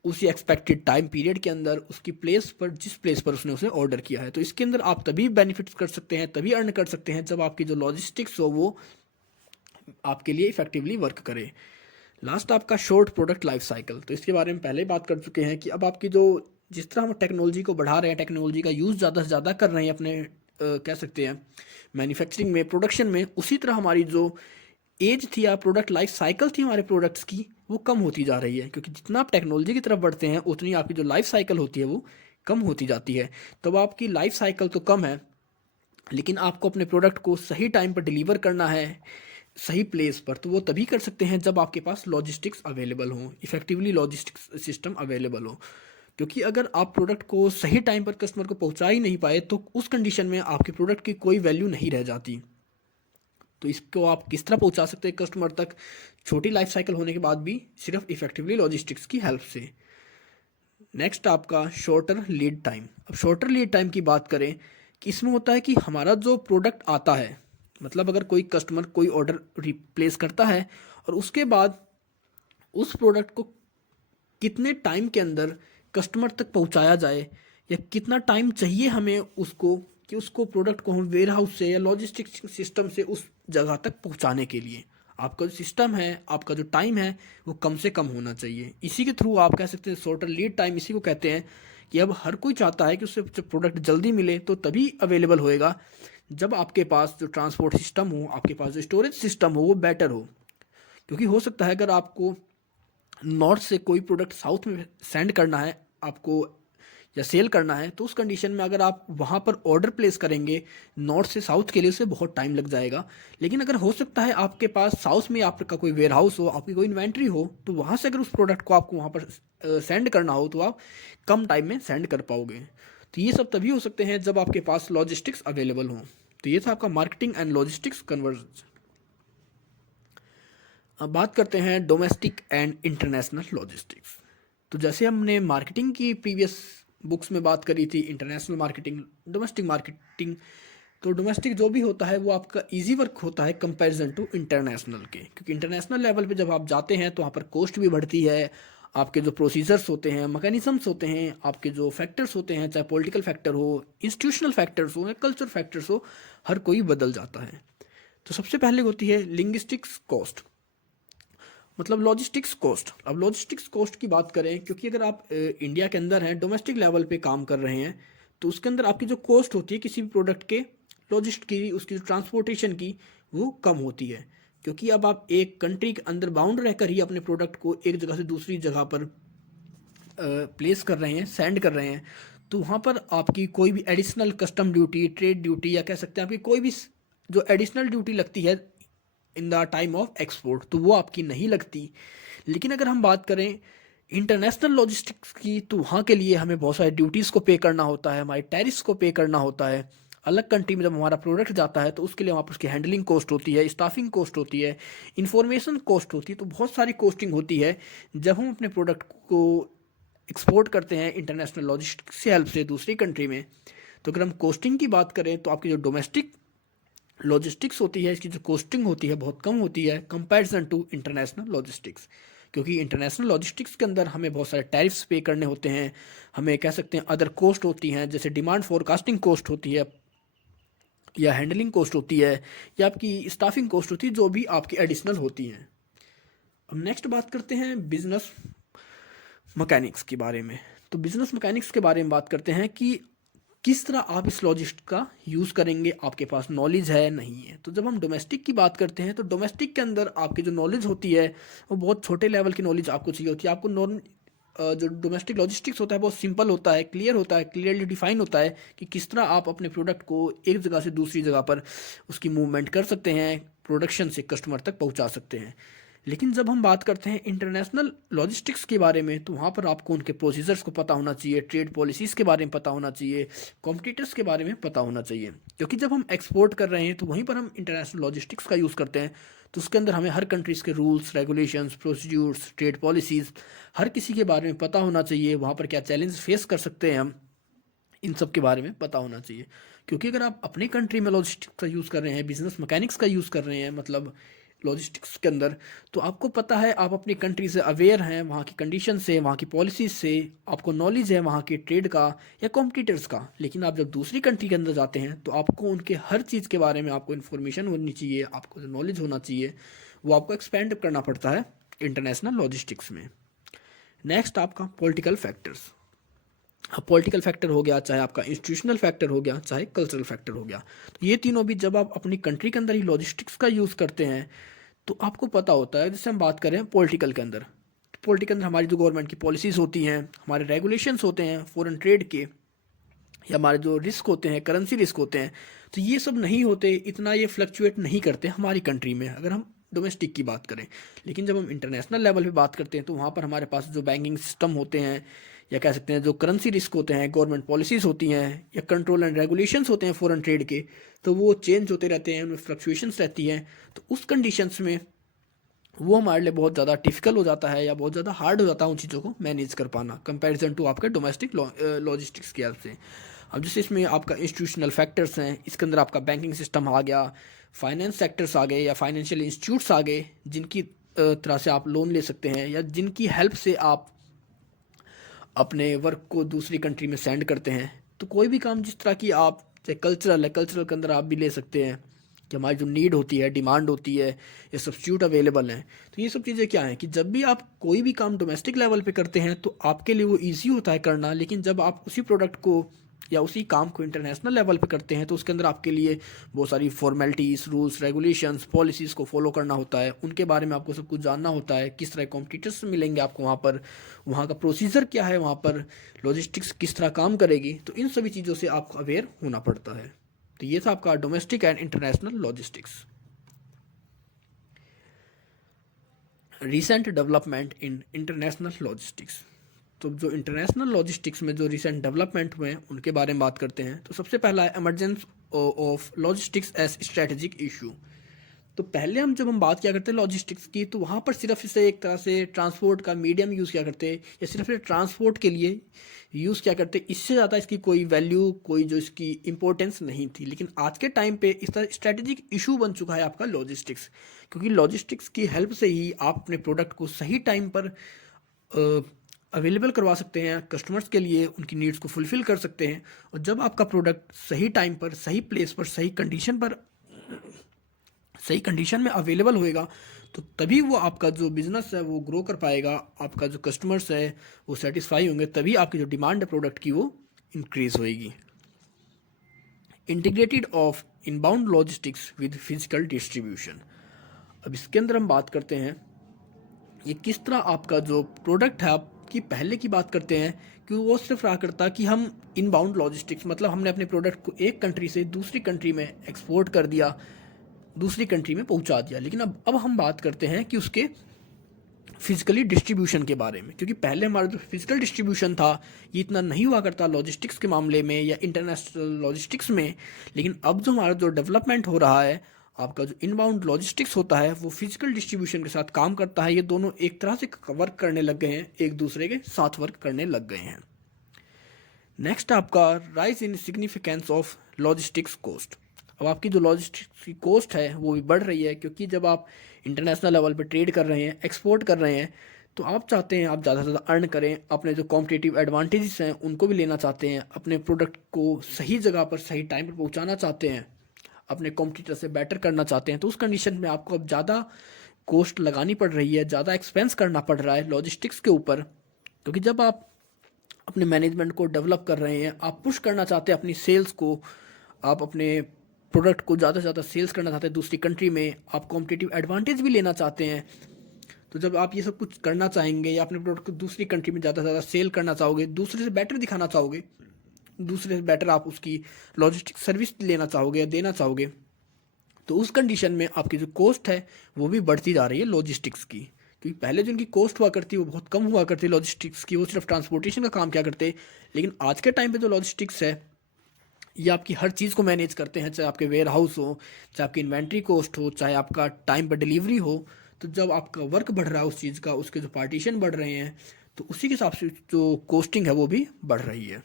उसी एक्सपेक्टेड टाइम पीरियड के अंदर, उसकी प्लेस पर, जिस प्लेस पर उसने उसे ऑर्डर किया है। तो इसके अंदर आप तभी बेनिफिट्स कर सकते हैं, तभी अर्न कर सकते हैं जब आपकी जो लॉजिस्टिक्स हो वो आपके लिए इफेक्टिवली वर्क करे। लास्ट आपका शॉर्ट प्रोडक्ट लाइफ साइकिल। तो इसके बारे में पहले ही बात कर चुके हैं कि अब आपकी जो, जिस तरह हम टेक्नोलॉजी को बढ़ा रहे हैं, टेक्नोलॉजी का यूज़ ज़्यादा से ज़्यादा कर रहे हैं अपने कह सकते हैं मैन्युफैक्चरिंग में, प्रोडक्शन में, उसी तरह हमारी जो एज थी या प्रोडक्ट लाइफ साइकिल थी हमारे प्रोडक्ट्स की, वो कम होती जा रही है। क्योंकि जितना आप टेक्नोलॉजी की तरफ बढ़ते हैं उतनी आपकी जो लाइफ साइकिल होती है वो कम होती जाती है। तब आपकी लाइफ साइकिल तो कम है, लेकिन आपको अपने प्रोडक्ट को सही टाइम पर डिलीवर करना है, सही प्लेस पर, तो वो तभी कर सकते हैं जब आपके पास लॉजिस्टिक्स अवेलेबल हो, इफेक्टिवली लॉजिस्टिक्स सिस्टम अवेलेबल हो। क्योंकि अगर आप प्रोडक्ट को सही टाइम पर कस्टमर को पहुंचा ही नहीं पाए तो उस कंडीशन में आपके प्रोडक्ट की कोई वैल्यू नहीं रह जाती। तो इसको आप किस तरह पहुंचा सकते हैं कस्टमर तक, छोटी लाइफ साइकिल होने के बाद भी, सिर्फ इफेक्टिवली लॉजिस्टिक्स की हेल्प से। नेक्स्ट आपका शॉर्टर लीड टाइम। अब शॉर्टर लीड टाइम की बात करें कि इसमें होता है कि हमारा जो प्रोडक्ट आता है, मतलब अगर कोई कस्टमर कोई ऑर्डर रिप्लेस करता है और उसके बाद उस प्रोडक्ट को कितने टाइम के अंदर कस्टमर तक पहुंचाया जाए, या कितना टाइम चाहिए हमें उसको कि उसको प्रोडक्ट को हम वेयर हाउस से या लॉजिस्टिक्स सिस्टम से उस जगह तक पहुंचाने के लिए, आपका जो सिस्टम है, आपका जो टाइम है वो कम से कम होना चाहिए। इसी के थ्रू आप कह सकते हैं शॉर्टर लीड टाइम, इसी को कहते हैं कि अब हर कोई चाहता है कि उससे जब प्रोडक्ट जल्दी मिले तो तभी अवेलेबल होएगा जब आपके पास जो ट्रांसपोर्ट सिस्टम हो, आपके पास जो स्टोरेज सिस्टम हो वो बेटर हो। क्योंकि हो सकता है अगर आपको नॉर्थ से कोई प्रोडक्ट साउथ में सेंड करना है आपको, या सेल करना है, तो उस कंडीशन में अगर आप वहाँ पर ऑर्डर प्लेस करेंगे नॉर्थ से साउथ के लिए, उससे बहुत टाइम लग जाएगा। लेकिन अगर हो सकता है आपके पास साउथ में आपका कोई वेयर हाउस हो, आपकी कोई इन्वेंट्री हो, तो वहाँ से अगर उस प्रोडक्ट को आपको वहाँ पर सेंड करना हो तो आप कम टाइम में सेंड कर पाओगे। तो ये सब तभी हो सकते हैं जब आपके पास लॉजिस्टिक्स अवेलेबल हों। तो ये था आपका मार्केटिंग एंड लॉजिस्टिक्स कन्वर्जन। अब बात करते हैं डोमेस्टिक एंड इंटरनेशनल लॉजिस्टिक्स। तो जैसे हमने मार्केटिंग की प्रीवियस बुक्स में बात करी थी, इंटरनेशनल मार्केटिंग, डोमेस्टिक मार्केटिंग, तो डोमेस्टिक जो भी होता है वो आपका इजी वर्क होता है कंपैरिजन टू इंटरनेशनल के, क्योंकि इंटरनेशनल लेवल पे जब आप जाते हैं तो वहाँ पर कॉस्ट भी बढ़ती है, आपके जो प्रोसीजर्स होते हैं, मैकेनिज्म्स होते हैं, आपके जो फैक्टर्स होते हैं, चाहे पॉलिटिकल फैक्टर हो, इंस्टीट्यूशनल फैक्टर्स हो या कल्चर फैक्टर्स हो, हर कोई बदल जाता है। तो सबसे पहले होती है लिंग्विस्टिक्स कॉस्ट, मतलब लॉजिस्टिक्स कॉस्ट। अब लॉजिस्टिक्स कॉस्ट की बात करें, क्योंकि अगर आप इंडिया के अंदर हैं, डोमेस्टिक लेवल पे काम कर रहे हैं, तो उसके अंदर आपकी जो कॉस्ट होती है किसी भी प्रोडक्ट के लॉजिस्ट की, उसकी जो ट्रांसपोर्टेशन की, वो कम होती है। क्योंकि अब आप एक कंट्री के अंदर बाउंड रहकर ही अपने प्रोडक्ट को एक जगह से दूसरी जगह पर प्लेस कर रहे हैं, सेंड कर रहे हैं, तो वहाँ पर आपकी कोई भी additional custom duty, trade duty, या कह सकते हैं आपकी कोई भी जो एडिशनल ड्यूटी लगती है in the time of export, तो वो आपकी नहीं लगती। लेकिन अगर हम बात करें इंटरनेशनल लॉजिस्टिक्स की, तो वहाँ के लिए हमें बहुत सारे ड्यूटीज़ को पे करना होता है, हमारे टैरिफ्स को पे करना होता है। अलग कंट्री में जब हमारा प्रोडक्ट जाता है तो उसके लिए वहाँ पर उसकी हैंडलिंग कॉस्ट होती है, स्टाफिंग कॉस्ट होती है, इंफॉर्मेशन कॉस्ट होती है, तो बहुत सारी कॉस्टिंग होती है जब हम अपने प्रोडक्ट को एक्सपोर्ट करते हैं इंटरनेशनल लॉजिस्टिक्स की हेल्प से दूसरी कंट्री में। तो अगर हम कॉस्टिंग की बात करें तो आपकी जो डोमेस्टिक लॉजिस्टिक्स होती है, इसकी जो कॉस्टिंग होती है बहुत कम होती है कंपैरिजन टू इंटरनेशनल लॉजिस्टिक्स। क्योंकि इंटरनेशनल लॉजिस्टिक्स के अंदर हमें बहुत सारे टैरिफ्स पे करने होते हैं, हमें कह सकते हैं अदर कॉस्ट होती हैं, जैसे डिमांड फोरकास्टिंग कॉस्ट होती है, या हैंडलिंग कॉस्ट होती है, या आपकी स्टाफिंग कॉस्ट होती है, जो भी आपकी एडिशनल होती हैं। अब नेक्स्ट बात करते हैं बिजनेस मैकेनिक्स के बारे में। तो बिजनेस मैकेनिक्स के बारे में बात करते हैं कि किस तरह आप इस लॉजिस्ट का यूज़ करेंगे, आपके पास नॉलेज है नहीं है। तो जब हम डोमेस्टिक की बात करते हैं तो डोमेस्टिक के अंदर आपकी जो नॉलेज होती है वो बहुत छोटे लेवल की नॉलेज आपको चाहिए होती है। आपको जो डोमेस्टिक लॉजिस्टिक्स होता है बहुत सिंपल होता है, क्लियर होता है, क्लियरली डिफाइन होता है कि किस तरह आप अपने प्रोडक्ट को एक जगह से दूसरी जगह पर उसकी मूवमेंट कर सकते हैं, प्रोडक्शन से कस्टमर तक पहुंचा सकते हैं। लेकिन जब हम बात करते हैं इंटरनेशनल लॉजिस्टिक्स के बारे में, तो वहाँ पर आपको उनके प्रोसीजर्स को पता होना चाहिए, ट्रेड पॉलिसीज़ के बारे में पता होना चाहिए, कॉम्पिटिटर्स के बारे में पता होना चाहिए। क्योंकि जब हम एक्सपोर्ट कर रहे हैं तो वहीं पर हम इंटरनेशनल लॉजिस्टिक्स का यूज़ करते हैं, तो उसके अंदर हमें हर कंट्रीज़ के rules, regulations, procedures, trade policies, हर किसी के बारे में पता होना चाहिए। वहाँ पर क्या चैलेंज फेस कर सकते हैं हम, इन सब के बारे में पता होना चाहिए। क्योंकि अगर आप अपनी कंट्री में लॉजिस्टिक्स का यूज़ कर रहे हैं, बिजनेस मैकेनिक्स का यूज़ कर रहे हैं, मतलब लॉजिस्टिक्स के अंदर, तो आपको पता है, आप अपनी कंट्री से अवेयर हैं, वहाँ की कंडीशन से, वहाँ की पॉलिसीज से आपको नॉलेज है वहाँ के ट्रेड का या कॉम्पिटिटर्स का। लेकिन आप जब दूसरी कंट्री के अंदर जाते हैं तो आपको उनके हर चीज़ के बारे में आपको इन्फॉर्मेशन होनी चाहिए, आपको जो नॉलेज होना चाहिए वो आपको एक्सपेंड करना पड़ता है इंटरनेशनल लॉजिस्टिक्स में। नेक्स्ट आपका पॉलिटिकल फैक्टर्स। अब पॉलिटिकल फैक्टर हो गया, चाहे आपका इंस्टीट्यूशनल फैक्टर हो गया, चाहे कल्चरल फैक्टर हो गया, तो ये तीनों भी जब आप अपनी कंट्री के अंदर ही लॉजिस्टिक्स का यूज़ करते हैं तो आपको पता होता है। जैसे हम बात करें पॉलिटिकल के अंदर, तो पॉलिटिकल के अंदर हमारी जो गवर्नमेंट की पॉलिसीज़ होती हैं, हमारे रेगुलेशंस होते हैं फॉरेन ट्रेड के, या हमारे जो रिस्क होते हैं, करेंसी रिस्क होते हैं, तो ये सब नहीं होते, इतना ये फ्लक्चुएट नहीं करते हमारी कंट्री में, अगर हम डोमेस्टिक की बात करें। लेकिन जब हम इंटरनेशनल लेवल पे बात करते हैं तो वहाँ पर हमारे पास जो बैंकिंग सिस्टम होते हैं, या कह सकते हैं जो करेंसी रिस्क होते हैं, गवर्नमेंट पॉलिसीज़ होती हैं, या कंट्रोल एंड रेगुलेशंस होते हैं फॉरेन ट्रेड के, तो वो चेंज होते रहते हैं, उनमें फ्लक्चुएशंस रहती हैं। तो उस कंडीशंस में वो हमारे लिए बहुत ज़्यादा डिफिकल्ट हो जाता है, या बहुत ज़्यादा हार्ड हो जाता है उन चीज़ों को मैनेज कर पाना कंपैरिजन टू आपके डोमेस्टिक लॉजिस्टिक्स की हेल्प से। अब जैसे इसमें आपका इंस्टीट्यूशनल फैक्टर्स हैं, इसके अंदर आपका बैंकिंग सिस्टम आ गया, फाइनेंस सेक्टर्स आ गए, या फाइनेंशियल इंस्टीट्यूट्स आ गए, जिनकी तरह से आप लोन ले सकते हैं, या जिनकी हेल्प से आप अपने वर्क को दूसरी कंट्री में सेंड करते हैं। तो कोई भी काम जिस तरह की आप, चाहे कल्चरल है, कल्चरल के अंदर आप भी ले सकते हैं कि हमारी जो नीड होती है, डिमांड होती है, ये सब्स्टिट्यूट अवेलेबल हैं। तो ये सब चीज़ें क्या हैं कि जब भी आप कोई भी काम डोमेस्टिक लेवल पे करते हैं तो आपके लिए वो ईजी होता है करना। लेकिन जब आप उसी प्रोडक्ट को या उसी काम को इंटरनेशनल लेवल पे करते हैं तो उसके अंदर आपके लिए बहुत सारी फॉर्मेलिटीज़, रूल्स, रेगुलेशंस, पॉलिसीज़ को फॉलो करना होता है। उनके बारे में आपको सब कुछ जानना होता है, किस तरह कॉम्पिटिटर्स मिलेंगे आपको वहाँ पर, वहाँ का प्रोसीजर क्या है, वहाँ पर लॉजिस्टिक्स किस तरह काम करेगी। तो इन सभी चीज़ों से आपको अवेयर होना पड़ता है। तो ये था आपका domestic and international logistics. Recent development in international logistics. तो जो इंटरनेशनल लॉजिस्टिक्स में जो रिसेंट डेवलपमेंट हुए हैं उनके बारे में बात करते हैं। तो सबसे पहला है emergence of logistics as strategic issue. तो पहले जब हम बात किया करते हैं लॉजिस्टिक्स की, तो वहाँ पर सिर्फ इसे एक तरह से ट्रांसपोर्ट का मीडियम यूज़ किया करते या सिर्फ ट्रांसपोर्ट के लिए यूज़ किया करते, इससे ज़्यादा इसकी कोई वैल्यू, कोई जो इसकी इंपॉर्टेंस नहीं थी। लेकिन आज के टाइम पे इस तरह स्ट्रेटेजिक इशू बन चुका है आपका लॉजिस्टिक्स, क्योंकि लॉजिस्टिक्स की हेल्प से ही आप अपने प्रोडक्ट को सही टाइम पर अवेलेबल करवा सकते हैं, कस्टमर्स के लिए उनकी नीड्स को फुलफ़िल कर सकते हैं। और जब आपका प्रोडक्ट सही टाइम पर, सही प्लेस पर, सही कंडीशन में अवेलेबल होएगा, तो तभी वो आपका जो बिज़नेस है वो ग्रो कर पाएगा, आपका जो कस्टमर्स है वो सेटिस्फाई होंगे, तभी आपकी जो डिमांड है प्रोडक्ट की वो इंक्रीज़ होएगी। Integrated of inbound logistics with physical distribution. अब इसके अंदर हम बात करते हैं ये किस तरह आपका जो प्रोडक्ट है, आपकी पहले की बात करते हैं कि वो सिर्फ रहा करता कि हम इनबाउंड लॉजिस्टिक्स, मतलब हमने अपने प्रोडक्ट को एक कंट्री से दूसरी कंट्री में एक्सपोर्ट कर दिया, दूसरी कंट्री में पहुंचा दिया। लेकिन अब हम बात करते हैं कि उसके फिजिकली डिस्ट्रीब्यूशन के बारे में, क्योंकि पहले हमारा जो फिजिकल डिस्ट्रीब्यूशन था ये इतना नहीं हुआ करता लॉजिस्टिक्स के मामले में या इंटरनेशनल लॉजिस्टिक्स में। लेकिन अब जो हमारा जो डेवलपमेंट हो रहा है, आपका जो इनबाउंड लॉजिस्टिक्स होता है वो फिजिकल डिस्ट्रीब्यूशन के साथ काम करता है। ये दोनों एक तरह से वर्क करने लग गए हैं, एक दूसरे के साथ वर्क करने लग गए हैं। नेक्स्ट आपका rise in significance of logistics cost. अब आपकी जो लॉजिस्टिक्स की कॉस्ट है वो भी बढ़ रही है, क्योंकि जब आप इंटरनेशनल लेवल पे ट्रेड कर रहे हैं, एक्सपोर्ट कर रहे हैं, तो आप चाहते हैं आप ज़्यादा से ज़्यादा अर्न करें, अपने जो कॉम्पिटिटिव एडवांटेजेस हैं उनको भी लेना चाहते हैं, अपने प्रोडक्ट को सही जगह पर सही टाइम पर पहुंचाना चाहते हैं, अपने कॉम्पिटिटर से बेटर करना चाहते हैं। तो उस कंडीशन में आपको अब ज़्यादा कॉस्ट लगानी पड़ रही है, ज़्यादा एक्सपेंस करना पड़ रहा है लॉजिस्टिक्स के ऊपर, क्योंकि जब आप अपने मैनेजमेंट को डेवलप कर रहे हैं, आप पुश करना चाहते हैं अपनी सेल्स को, आप अपने प्रोडक्ट को ज़्यादा से ज़्यादा सेल्स करना चाहते हैं दूसरी कंट्री में, आप कॉम्पिटिटिव एडवांटेज भी लेना चाहते हैं। तो जब आप ये सब कुछ करना चाहेंगे या अपने प्रोडक्ट को दूसरी कंट्री में ज़्यादा से ज़्यादा सेल करना चाहोगे, दूसरे से बेटर दिखाना चाहोगे, दूसरे से बेटर आप उसकी लॉजिस्टिक सर्विस लेना चाहोगे या देना चाहोगे, तो उस कंडीशन में आपकी जो कॉस्ट है वो भी बढ़ती जा रही है लॉजिस्टिक्स की। क्योंकि पहले जो इनकी कॉस्ट हुआ करती वो बहुत कम हुआ करती लॉजिस्टिक्स की, वो सिर्फ ट्रांसपोर्टेशन का काम किया करते। लेकिन आज के टाइम पे जो लॉजिस्टिक्स है ये आपकी हर चीज़ को मैनेज करते हैं, चाहे आपके वेयर हाउस हो, चाहे आपकी इन्वेंट्री कॉस्ट हो, चाहे आपका टाइम पर डिलीवरी हो। तो जब आपका वर्क बढ़ रहा है उस चीज़ का, उसके जो पार्टीशन बढ़ रहे हैं, तो उसी के हिसाब से जो कॉस्टिंग है वो भी बढ़ रही है।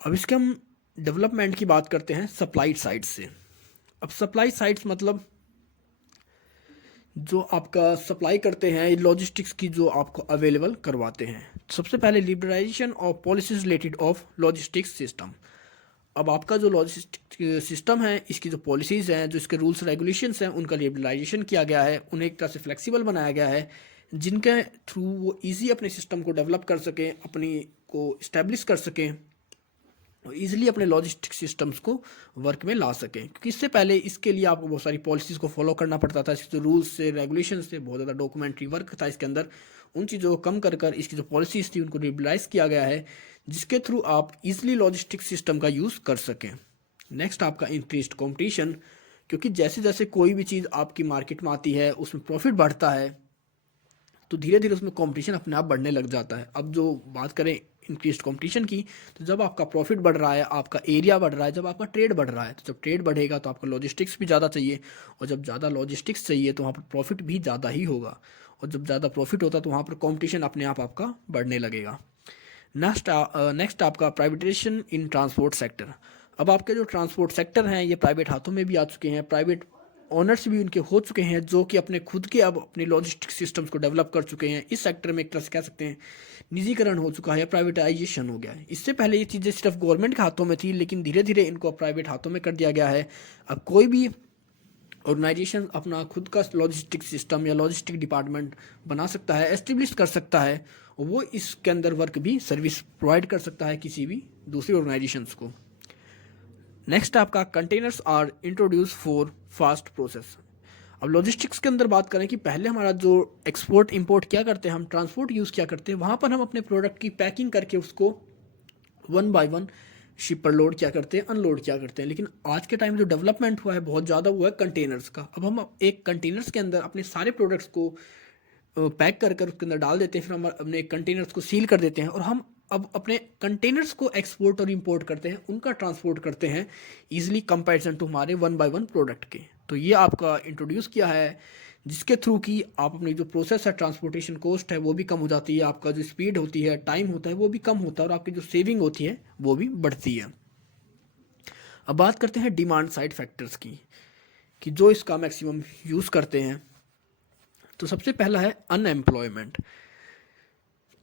अब इसके हम डेवलपमेंट की बात करते हैं सप्लाई साइड से। अब सप्लाई साइड्स मतलब जो आपका सप्लाई करते हैं लॉजिस्टिक्स की, जो आपको अवेलेबल करवाते हैं। सबसे पहले liberalisation of policies related of logistics system. अब आपका जो लॉजिस्टिक सिस्टम है, इसकी जो पॉलिसीज़ हैं, जो इसके रूल्स रेगुलेशंस हैं, उनका लिबरलाइजेशन किया गया है, उन्हें एक तरह से फ्लेक्सिबल बनाया गया है, जिनके थ्रू वो ईजी अपने सिस्टम को डेवलप कर सकें, अपनी को इस्टेब्लिश कर सकें और ईजिली अपने लॉजिस्टिक सिस्टम्स को वर्क में ला सकें। क्योंकि इससे पहले इसके लिए आपको बहुत सारी पॉलिसीज़ को फॉलो करना पड़ता था, इसके जो रूल्स से, रेगुलेशन से, बहुत ज़्यादा डॉक्यूमेंट्री वर्क था इसके अंदर। उन चीज़ों को कम कर कर इसकी जो पॉलिसीज़ थी उनको लिबरलाइज किया गया है, जिसके थ्रू आप इजीली लॉजिस्टिक सिस्टम का यूज़ कर सकें। नेक्स्ट आपका इंक्रीज्ड कॉम्पिटिशन, क्योंकि जैसे जैसे कोई भी चीज़ आपकी मार्केट में आती है, उसमें प्रॉफिट बढ़ता है, तो धीरे धीरे उसमें कंपटीशन अपने आप बढ़ने लग जाता है। अब जो बात करें इंक्रीज्ड कंपटीशन की, तो जब आपका प्रॉफिट बढ़ रहा है, आपका एरिया बढ़ रहा है, जब आपका ट्रेड बढ़ रहा है, तो जब ट्रेड बढ़ेगा तो आपका लॉजिस्टिक्स भी ज़्यादा चाहिए, और जब ज़्यादा लॉजिस्टिक्स चाहिए तो वहाँ पर प्रॉफिट भी ज़्यादा ही होगा, और जब ज़्यादा प्रॉफिट होता तो वहाँ पर कॉम्पिटिशन अपने आप आपका बढ़ने लगेगा। नेक्स्ट आपका प्राइवेटाइजेशन इन ट्रांसपोर्ट सेक्टर। अब आपके जो ट्रांसपोर्ट सेक्टर हैं ये प्राइवेट हाथों में भी आ चुके हैं, प्राइवेट ओनर्स भी उनके हो चुके हैं, जो कि अपने खुद के अब अपने लॉजिस्टिक सिस्टम्स को डेवलप कर चुके हैं। इस सेक्टर में एक तरह से कह सकते हैं निजीकरण हो चुका है, प्राइवेटाइजेशन हो गया है। इससे पहले ये चीज़ें सिर्फ गवर्नमेंट के हाथों में थी, लेकिन धीरे धीरे इनको प्राइवेट हाथों में कर दिया गया है। अब कोई भी ऑर्गेनाइजेशन अपना खुद का लॉजिस्टिक सिस्टम या लॉजिस्टिक डिपार्टमेंट बना सकता है, एस्टेब्लिश कर सकता है, और वो इसके अंदर वर्क भी सर्विस प्रोवाइड कर सकता है किसी भी दूसरी ऑर्गेनाइजेशंस को। नेक्स्ट आपका containers are introduce for fast process. अब लॉजिस्टिक्स के अंदर बात करें कि पहले हमारा जो एक्सपोर्ट इंपोर्ट क्या करते हैं, हम ट्रांसपोर्ट यूज़ क्या करते हैं, वहाँ पर हम अपने प्रोडक्ट की पैकिंग करके उसको वन बाय वन शिप पर लोड क्या करते हैं, अनलोड क्या करते हैं। लेकिन आज के टाइम जो डेवलपमेंट हुआ है बहुत ज़्यादा हुआ है कंटेनर्स का। अब हम एक कंटेनर्स के अंदर अपने सारे प्रोडक्ट्स को पैक कर कर उसके अंदर डाल देते हैं, फिर हम अपने कंटेनर्स को सील कर देते हैं और हम अब अपने कंटेनर्स को एक्सपोर्ट और इंपोर्ट करते हैं, उनका ट्रांसपोर्ट करते हैं ईजिली कंपैरिजन टू हमारे वन बाय वन प्रोडक्ट के। तो ये आपका इंट्रोड्यूस किया है जिसके थ्रू कि आप अपनी जो प्रोसेस है, ट्रांसपोर्टेशन कॉस्ट है वो भी कम हो जाती है, आपका जो स्पीड होती है, टाइम होता है वो भी कम होता है और आपकी जो सेविंग होती है वो भी बढ़ती है। अब बात करते हैं डिमांड साइड फैक्टर्स की कि जो इसका मैक्सिमम यूज़ करते हैं। तो सबसे पहला है अनएम्प्लॉयमेंट।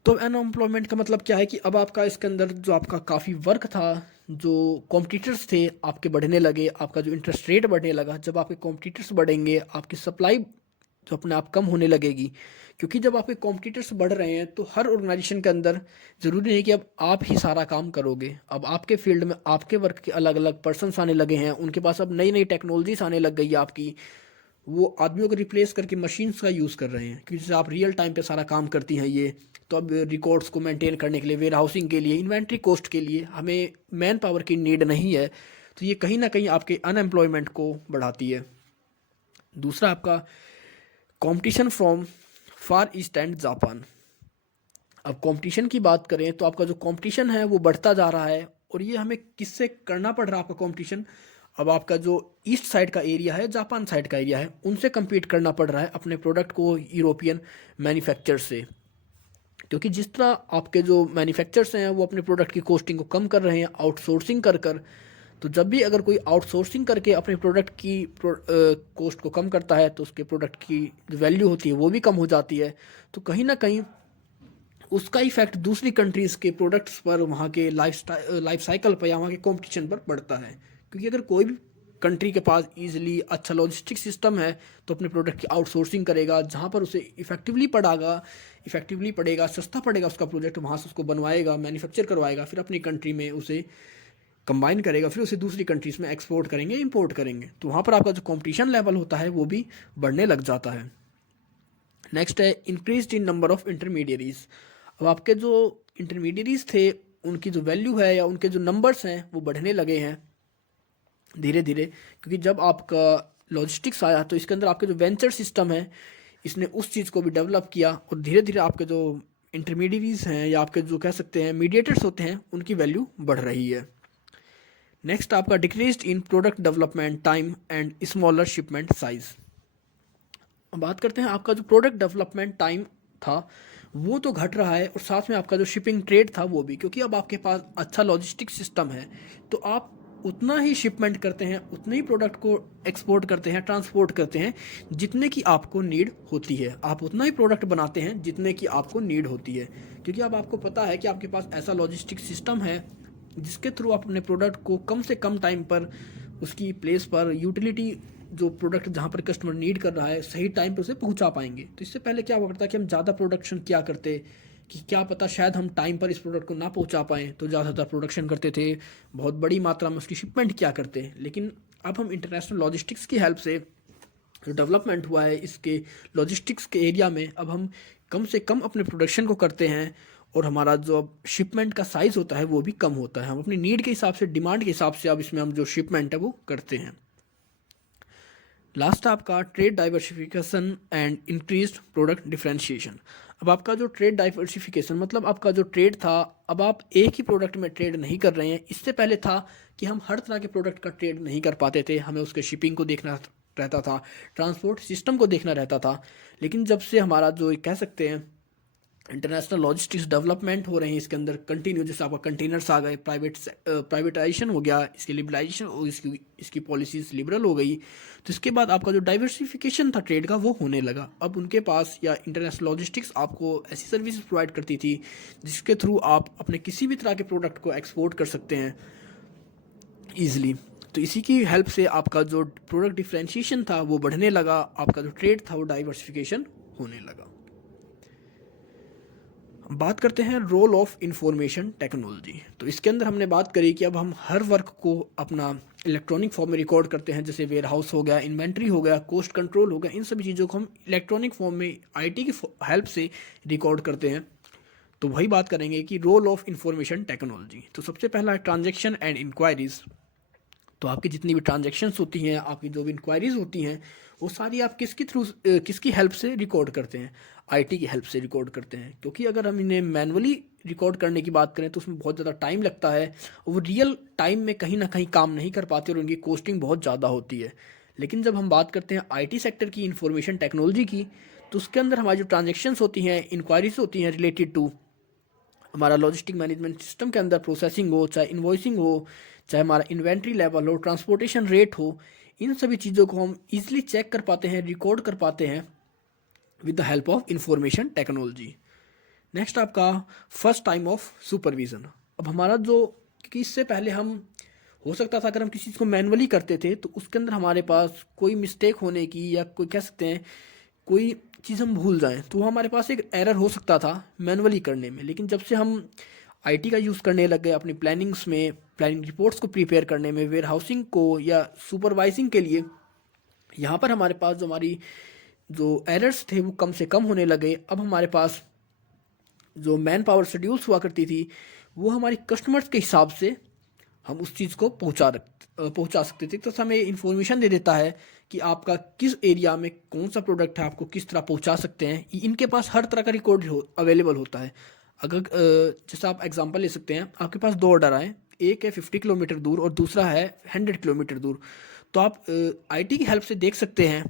तो अनएम्प्लॉयमेंट का मतलब क्या है कि अब आपका इसके अंदर जो आपका काफ़ी वर्क था, जो कॉम्पिटिटर्स थे आपके बढ़ने लगे, आपका जो इंटरेस्ट रेट बढ़ने लगा। जब आपके कॉम्पिटिटर्स बढ़ेंगे आपकी सप्लाई जो अपने आप कम होने लगेगी, क्योंकि जब आपके कॉम्पिटिटर्स बढ़ रहे हैं तो हर ऑर्गेनाइजेशन के अंदर ज़रूरी नहीं कि अब आप ही सारा काम करोगे। अब आपके फील्ड में आपके वर्क के अलग अलग पर्सनस आने लगे हैं, उनके पास अब नई नई टेक्नोलॉजीज आने लग गई है आपकी, वो आदमियों को रिप्लेस करके मशीन्स का यूज़ कर रहे हैं, क्योंकि जैसे आप रियल टाइम पे सारा काम करती हैं ये। तो अब रिकॉर्ड्स को मेंटेन करने के लिए, वेयर हाउसिंग के लिए, इन्वेंट्री कॉस्ट के लिए हमें मैन पावर की नीड नहीं है। तो ये कहीं ना कहीं आपके अनएम्प्लॉयमेंट को बढ़ाती है। दूसरा आपका competition from far east and Japan. अब कंपटीशन की बात करें तो आपका जो कंपटीशन है वो बढ़ता जा रहा है और ये हमें किससे करना पड़ रहा है आपका कंपटीशन। अब आपका जो ईस्ट साइड का एरिया है, जापान साइड का एरिया है, उनसे compete करना पड़ रहा है अपने प्रोडक्ट को यूरोपियन मैन्युफैक्चर से, क्योंकि जिस तरह आपके जो मैन्युफैक्चरर्स हैं वो अपने प्रोडक्ट की कॉस्टिंग को कम कर रहे हैं आउटसोर्सिंग कर कर। तो जब भी अगर कोई आउटसोर्सिंग करके अपने प्रोडक्ट की कॉस्ट को कम करता है तो उसके प्रोडक्ट की जो वैल्यू होती है वो भी कम हो जाती है। तो कहीं ना कहीं उसका इफेक्ट दूसरी कंट्रीज़ के प्रोडक्ट्स पर, वहाँ के लाइफ साइकिल पर या वहाँ के कंपटीशन पर पड़ता है। क्योंकि अगर कोई भी कंट्री के पास ईजिली अच्छा लॉजिस्टिक सिस्टम है तो अपने प्रोडक्ट की आउटसोर्सिंग करेगा, जहाँ पर उसे इफेक्टिवली पड़ेगा, सस्ता पड़ेगा उसका प्रोजेक्ट, वहाँ से उसको बनवाएगा, मैन्युफैक्चर करवाएगा, फिर अपनी कंट्री में उसे कंबाइन करेगा, फिर उसे दूसरी कंट्रीज़ में एक्सपोर्ट करेंगे, इंपोर्ट करेंगे। तो वहाँ पर आपका जो कंपटीशन लेवल होता है वो भी बढ़ने लग जाता है। नेक्स्ट है increase in number of intermediaries. अब आपके जो इंटरमीडियरीज थे उनकी जो वैल्यू है या उनके जो नंबर्स हैं वो बढ़ने लगे हैं धीरे धीरे, क्योंकि जब आपका लॉजिस्टिक्स आया तो इसके अंदर आपके जो वेंचर सिस्टम है इसने उस चीज़ को भी डेवलप किया और धीरे धीरे आपके जो इंटरमीडियरीज हैं या आपके जो कह सकते हैं मीडिएटर्स होते हैं उनकी वैल्यू बढ़ रही है। नेक्स्ट आपका decrease in product development time and smaller shipment size. बात करते हैं आपका जो प्रोडक्ट डेवलपमेंट टाइम था वो तो घट रहा है और साथ में आपका जो शिपिंग ट्रेड था वो भी, क्योंकि अब आपके पास अच्छा लॉजिस्टिक सिस्टम है तो आप उतना ही शिपमेंट करते हैं, उतने ही प्रोडक्ट को एक्सपोर्ट करते हैं, ट्रांसपोर्ट करते हैं जितने की आपको नीड होती है। आप उतना ही प्रोडक्ट बनाते हैं जितने की आपको नीड होती है, क्योंकि अब आपको पता है कि आपके पास ऐसा लॉजिस्टिक सिस्टम है जिसके थ्रू आप अपने प्रोडक्ट को कम से कम टाइम पर उसकी प्लेस पर यूटिलिटी, जो प्रोडक्ट जहाँ पर कस्टमर नीड कर रहा है, सही टाइम पर उसे पहुँचा पाएंगे। तो इससे पहले क्या हुआ करता है कि हम ज़्यादा प्रोडक्शन क्या करते कि क्या पता शायद हम टाइम पर इस प्रोडक्ट को ना पहुँचा पाएँ, तो ज़्यादातर प्रोडक्शन करते थे, बहुत बड़ी मात्रा में उसकी शिपमेंट क्या करते। लेकिन अब हम इंटरनेशनल लॉजिस्टिक्स की हेल्प से जो डेवलपमेंट हुआ है इसके लॉजिस्टिक्स के एरिया में, अब हम कम से कम अपने प्रोडक्शन को करते हैं और हमारा जो अब शिपमेंट का साइज़ होता है वो भी कम होता है। हम अपनी नीड के हिसाब से, डिमांड के हिसाब से अब इसमें हम जो शिपमेंट है वो करते हैं। लास्ट आपका trade diversification and increased product differentiation. अब आपका जो ट्रेड डाइवर्सिफिकेशन मतलब आपका जो ट्रेड था, अब आप एक ही प्रोडक्ट में ट्रेड नहीं कर रहे हैं। इससे पहले था कि हम हर तरह के प्रोडक्ट का ट्रेड नहीं कर पाते थे, हमें उसके शिपिंग को देखना रहता था, ट्रांसपोर्ट सिस्टम को देखना रहता था। लेकिन जब से हमारा जो कह सकते हैं इंटरनेशनल लॉजिस्टिक्स डेवलपमेंट हो रहे हैं इसके अंदर कंटिन्यू, जैसे आपका कंटेनर्स आ गए, प्राइवेटाइजेशन हो गया, इसकी लिबरलाइजेशन, इसकी पॉलिसीज लिबरल हो गई, तो इसके बाद आपका जो डाइवर्सिफिकेशन था ट्रेड का वो होने लगा। अब उनके पास या इंटरनेशनल लॉजिस्टिक्स आपको ऐसी सर्विसेज प्रोवाइड करती थी जिसके थ्रू आप अपने किसी भी तरह के प्रोडक्ट को एक्सपोर्ट कर सकते हैं ईजिली। तो इसी की हेल्प से आपका जो प्रोडक्ट डिफ्रेंशिएशन था वो बढ़ने लगा, आपका जो ट्रेड था वो डाइवर्सिफिकेशन होने लगा। बात करते हैं रोल ऑफ इंफॉर्मेशन टेक्नोलॉजी। तो इसके अंदर हमने बात करी कि अब हम हर वर्क को अपना इलेक्ट्रॉनिक फॉर्म में रिकॉर्ड करते हैं, जैसे वेयर हाउस हो गया, इन्वेंट्री हो गया, कॉस्ट कंट्रोल हो गया, इन सभी चीज़ों को हम इलेक्ट्रॉनिक फॉर्म में आईटी की हेल्प से रिकॉर्ड करते हैं। तो वही बात करेंगे कि रोल ऑफ इंफॉर्मेशन टेक्नोलॉजी। तो सबसे पहला है ट्रांजेक्शन एंड इंक्वायरीज। तो आपकी जितनी भी ट्रांजैक्शंस होती हैं, आपकी जो भी इंक्वायरीज होती हैं, वो सारी आप किसके थ्रू, किसकी हेल्प से रिकॉर्ड करते हैं? आईटी की हेल्प से रिकॉर्ड करते हैं। क्योंकि अगर हम इन्हें मैनुअली रिकॉर्ड करने की बात करें तो उसमें बहुत ज़्यादा टाइम लगता है, और वो रियल टाइम में कहीं ना कहीं काम नहीं कर पाते और उनकी कॉस्टिंग बहुत ज़्यादा होती है। लेकिन जब हम बात करते हैं आईटी सेक्टर की इंफॉर्मेशन टेक्नोलॉजी की, तो उसके अंदर हमारी जो ट्रांजेक्शन्स होती हैं, इंक्वायरीज होती हैं रिलेटेड टू हमारा लॉजिस्टिक मैनेजमेंट सिस्टम के अंदर प्रोसेसिंग हो, चाहे इन्वॉइसिंग हो, चाहे हमारा इन्वेंट्री लेवल हो, ट्रांसपोर्टेशन रेट हो, इन सभी चीज़ों को हम इजीली चेक कर पाते हैं, रिकॉर्ड कर पाते हैं with the help of information technology. Next आपका फर्स्ट टाइम ऑफ सुपरविज़न। अब हमारा जो, क्योंकि इससे पहले हम, हो सकता था अगर हम किसी चीज़ को मैनुअली करते थे तो उसके अंदर हमारे पास कोई मिस्टेक होने की, या कोई कह सकते हैं कोई चीज़ हम भूल जाएं, तो हमारे पास एक एरर हो सकता था मैनुअली करने में। लेकिन जब से हम आईटी का यूज़ करने लग गए अपनी प्लानिंग्स में, प्लानिंग रिपोर्ट्स को प्रिपेयर करने में, वेयर हाउसिंग को या सुपरवाइजिंग के लिए, यहाँ पर हमारे पास जो हमारी जो एरर्स थे वो कम से कम होने लगे। अब हमारे पास जो मैन पावर शेड्यूल्स हुआ करती थी, वो हमारी कस्टमर्स के हिसाब से हम उस चीज़ को पहुंचा सकते थे। तो हमें इंफॉर्मेशन दे देता है कि आपका किस एरिया में कौन सा प्रोडक्ट है, आपको किस तरह पहुंचा सकते हैं। इनके पास हर तरह का रिकॉर्ड अवेलेबल होता है। अगर जैसा आप एग्जांपल ले सकते हैं, आपके पास दो ऑर्डर आए, एक है 50 किलोमीटर दूर और दूसरा है 100 किलोमीटर दूर। तो आप आईटी की हेल्प से देख सकते हैं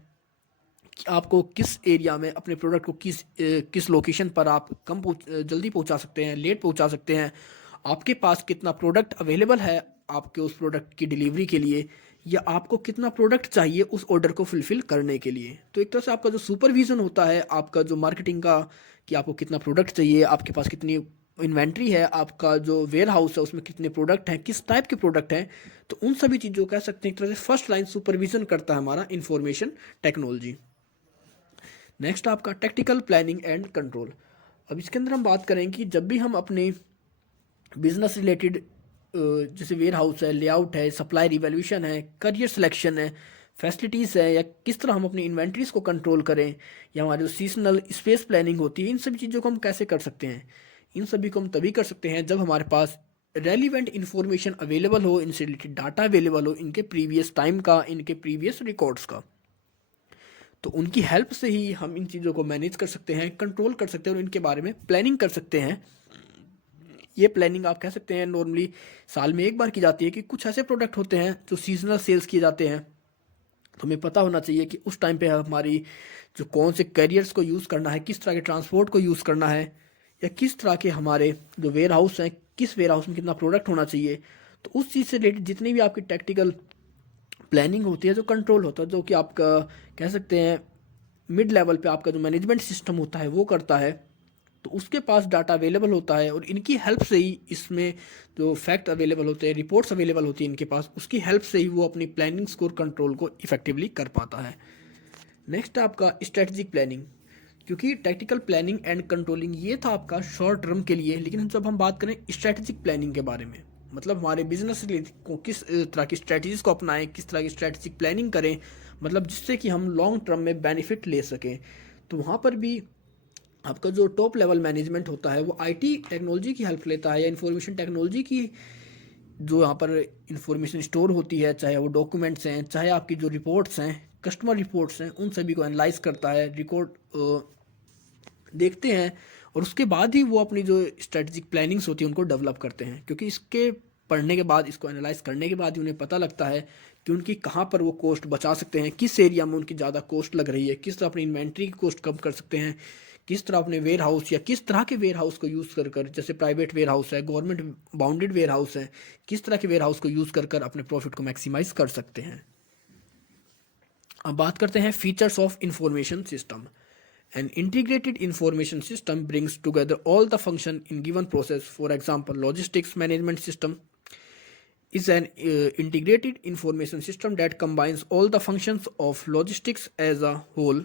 कि आपको किस एरिया में अपने प्रोडक्ट को किस लोकेशन पर आप जल्दी पहुंचा सकते हैं, लेट पहुंचा सकते हैं, आपके पास कितना प्रोडक्ट अवेलेबल है आपके उस प्रोडक्ट की डिलीवरी के लिए, या आपको कितना प्रोडक्ट चाहिए उस ऑर्डर को फुलफिल करने के लिए। तो एक तरह से आपका जो सुपरविजन होता है, आपका जो मार्केटिंग का, कि आपको कितना प्रोडक्ट चाहिए, आपके पास कितनी इन्वेंट्री है, आपका जो वेयर हाउस है उसमें कितने प्रोडक्ट हैं, किस टाइप के प्रोडक्ट हैं, तो उन सभी चीज़ों को कह सकते हैं एक तरह से फर्स्ट लाइन सुपरविजन करता है हमारा इंफॉर्मेशन टेक्नोलॉजी। नेक्स्ट आपका टेक्टिकल प्लानिंग एंड कंट्रोल। अब इसके अंदर हम बात करें कि जब भी हम अपने बिजनेस रिलेटेड, जैसे वेयर हाउस है, लेआउट है, सप्लाई रिवैल्यूएशन है, करियर सिलेक्शन है, फैसिलिटीज़ है, या किस तरह हम अपनी इन्वेंट्रीज को कंट्रोल करें, या हमारी जो सीजनल स्पेस प्लानिंग होती है, इन सभी चीज़ों को हम कैसे कर सकते हैं? इन सभी को हम तभी कर सकते हैं जब हमारे पास रेलिवेंट इन्फॉर्मेशन अवेलेबल हो, इनसे रिलेटेड डाटा अवेलेबल हो, इनके प्रीवियस टाइम का, इनके प्रीवियस रिकॉर्ड्स का। तो उनकी हेल्प से ही हम इन चीज़ों को मैनेज कर सकते हैं, कंट्रोल कर सकते हैं और इनके बारे में प्लानिंग कर सकते हैं। ये प्लानिंग आप कह सकते हैं नॉर्मली साल में एक बार की जाती है, कि कुछ ऐसे प्रोडक्ट होते हैं जो सीजनल सेल्स किए जाते हैं। तो हमें पता होना चाहिए कि उस टाइम पे हमारी जो कौन से कैरियर्स को यूज़ करना है, किस तरह के ट्रांसपोर्ट को यूज़ करना है, या किस तरह के हमारे जो वेयर हाउस हैं, किस वेयर हाउस में कितना प्रोडक्ट होना चाहिए। तो उस चीज़ से रिलेटेड जितनी भी आपकी टेक्टिकल प्लानिंग होती है, जो कंट्रोल होता है, जो कि आपका कह सकते हैं मिड लेवल पे आपका जो मैनेजमेंट सिस्टम होता है वो करता है, तो उसके पास डाटा अवेलेबल होता है और इनकी हेल्प से ही इसमें जो फैक्ट अवेलेबल होते हैं, रिपोर्ट्स अवेलेबल होती है इनके पास, उसकी हेल्प से ही वो अपनी प्लानिंग स्कोर कंट्रोल को इफेक्टिवली कर पाता है। नेक्स्ट आपका स्ट्रेटजिक प्लानिंग। क्योंकि टेक्टिकल प्लानिंग एंड कंट्रोलिंग ये था आपका शॉर्ट टर्म के लिए, लेकिन जब हम बात करें स्ट्रेटजिक प्लानिंग के बारे में, मतलब हमारे बिजनेस को किस तरह की स्ट्रेटजीज को अपनाएं, किस तरह की स्ट्रेटजिक प्लानिंग करें, मतलब जिससे कि हम लॉन्ग टर्म में बेनिफिट ले सकें। तो वहाँ पर भी आपका जो टॉप लेवल मैनेजमेंट होता है वो आईटी टेक्नोलॉजी की हेल्प लेता है, या इन्फॉर्मेशन टेक्नोलॉजी की जो यहाँ पर इंफॉर्मेशन स्टोर होती है, चाहे वो डॉक्यूमेंट्स हैं, चाहे आपकी जो रिपोर्ट्स हैं, कस्टमर रिपोर्ट्स हैं, उन सभी को एनालाइज करता है, रिकॉर्ड देखते हैं, और उसके बाद ही वो अपनी जो स्ट्रेटजिक प्लानिंग्स होती है उनको डेवलप करते हैं। क्योंकि इसके पढ़ने के बाद, इसको एनालाइज करने के बाद ही उन्हें पता लगता है कि उनकी कहाँ पर वो कॉस्ट बचा सकते हैं, किस एरिया में उनकी ज़्यादा कॉस्ट लग रही है, किस तरह अपनी इन्वेंट्री की कॉस्ट कम कर सकते हैं, किस तरह अपने वेयर हाउस या किस तरह के वेयर हाउस को यूज़ कर जैसे प्राइवेट वेयर हाउस है, गवर्नमेंट बाउंडेड वेयर हाउस है, किस तरह के वेयर हाउस को यूज़ कर अपने प्रॉफिट को मैक्सिमाइज कर सकते हैं। अब बात करते हैं features of information system. An integrated information system brings together all the function in given process. For example, logistics management system is an integrated information system that combines all the functions of logistics as a whole.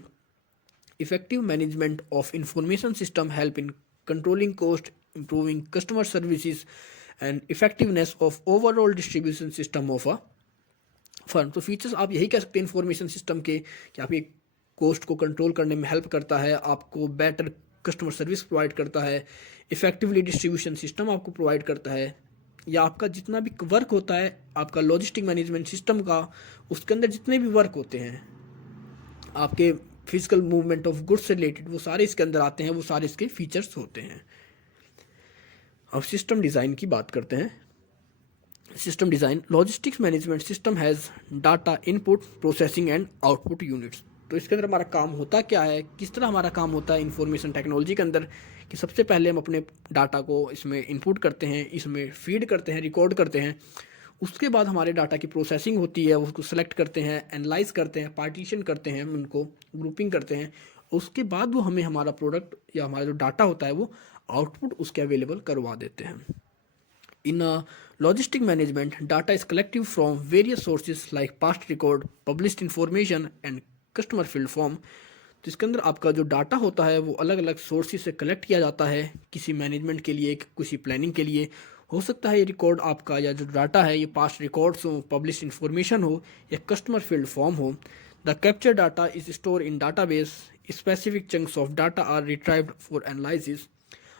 Effective management of information system help in controlling cost, improving customer services, and effectiveness of overall distribution system of a firm. तो features आप यही कह सकते हैं information system के कि आपके cost को कंट्रोल करने में हेल्प करता है, आपको बेटर कस्टमर सर्विस प्रोवाइड करता है, इफेक्टिवली डिस्ट्रीब्यूशन सिस्टम आपको प्रोवाइड करता है, या आपका जितना भी वर्क होता है आपका लॉजिस्टिक मैनेजमेंट सिस्टम का, उसके अंदर जितने भी वर्क होते हैं आपके फिजिकल मूवमेंट ऑफ गुड्स से रिलेटेड, वो सारे इसके अंदर आते हैं, वो सारे इसके फीचर्स होते हैं। अब सिस्टम डिज़ाइन की बात करते हैं। System design, logistics management system has data input processing and output units. तो इसके अंदर हमारा काम होता क्या है, किस तरह हमारा काम होता है इंफॉर्मेशन टेक्नोलॉजी के अंदर, कि सबसे पहले हम अपने डाटा को इसमें इनपुट करते हैं, इसमें फीड करते हैं, रिकॉर्ड करते हैं। उसके बाद हमारे डाटा की प्रोसेसिंग होती है, उसको सेलेक्ट करते हैं, एनालाइज करते हैं, पार्टीशन करते हैं, उनको ग्रुपिंग करते हैं। उसके बाद वो हमें हमारा प्रोडक्ट या हमारा जो डाटा होता है वो आउटपुट उसके अवेलेबल करवा देते हैं। In logistic management, data is collected from various sources like past record, published information and customer field form। तो इसके अंदर आपका जो डाटा होता है वो अलग अलग सोर्सेज से कलेक्ट किया जाता है किसी मैनेजमेंट के लिए, किसी प्लानिंग के लिए। हो सकता है ये रिकॉर्ड आपका या जो डाटा है ये पास्ट रिकॉर्ड्स हो, पब्लिश इन्फॉर्मेशन हो या कस्टमर फील्ड फॉर्म हो। The capture data is store in database, specific chunks of data are retrieved for analysis.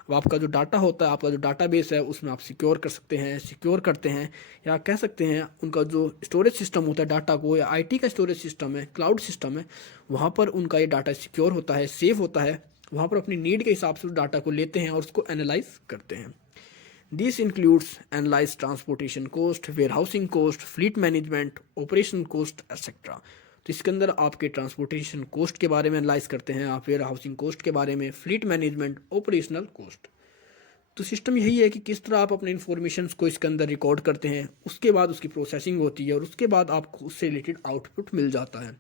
अब आपका जो डाटा होता है, आपका जो डाटाबेस है उसमें आप सिक्योर कर सकते हैं, सिक्योर करते हैं, या कह सकते हैं उनका जो स्टोरेज सिस्टम होता है डाटा को, या आईटी का स्टोरेज सिस्टम है, क्लाउड सिस्टम है, वहाँ पर उनका ये डाटा सिक्योर होता है, सेफ होता है। वहाँ पर अपनी नीड के हिसाब से उस डाटा को लेते हैं और उसको एनालाइज करते हैं। This includes analyse transportation cost, warehousing cost, fleet management, operation cost etcetera. तो इसके अंदर आपके ट्रांसपोर्टेशन कॉस्ट के बारे में एनालाइज करते हैं, आप वेयर हाउसिंग कॉस्ट के बारे में, फ्लीट मैनेजमेंट, ऑपरेशनल कॉस्ट। तो सिस्टम यही है कि किस तरह आप अपने इन्फॉर्मेशन को इसके अंदर रिकॉर्ड करते हैं, उसके बाद उसकी प्रोसेसिंग होती है और उसके बाद आपको उससे रिलेटेड आउटपुट मिल जाता है।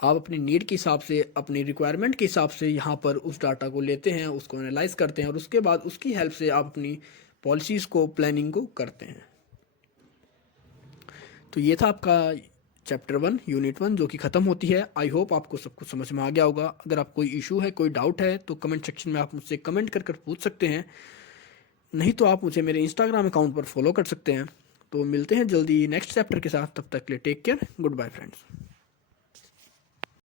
आप अपनी नीड के हिसाब से, अपनी रिक्वायरमेंट के हिसाब से यहाँ पर उस डाटा को लेते हैं, उसको एनालाइज करते हैं और उसके बाद उसकी हेल्प से आप अपनी पॉलिसीज़ को, प्लानिंग को करते हैं। तो ये था आपका चैप्टर 1 यूनिट 1 जो कि ख़त्म होती है। आई होप आपको सब कुछ समझ में आ गया होगा। अगर आप कोई इशू है, कोई डाउट है तो कमेंट सेक्शन में आप मुझसे कमेंट कर पूछ सकते हैं, नहीं तो आप मुझे मेरे इंस्टाग्राम अकाउंट पर फॉलो कर सकते हैं। तो मिलते हैं जल्दी नेक्स्ट चैप्टर के साथ, तब तक के लिए take care, good bye friends.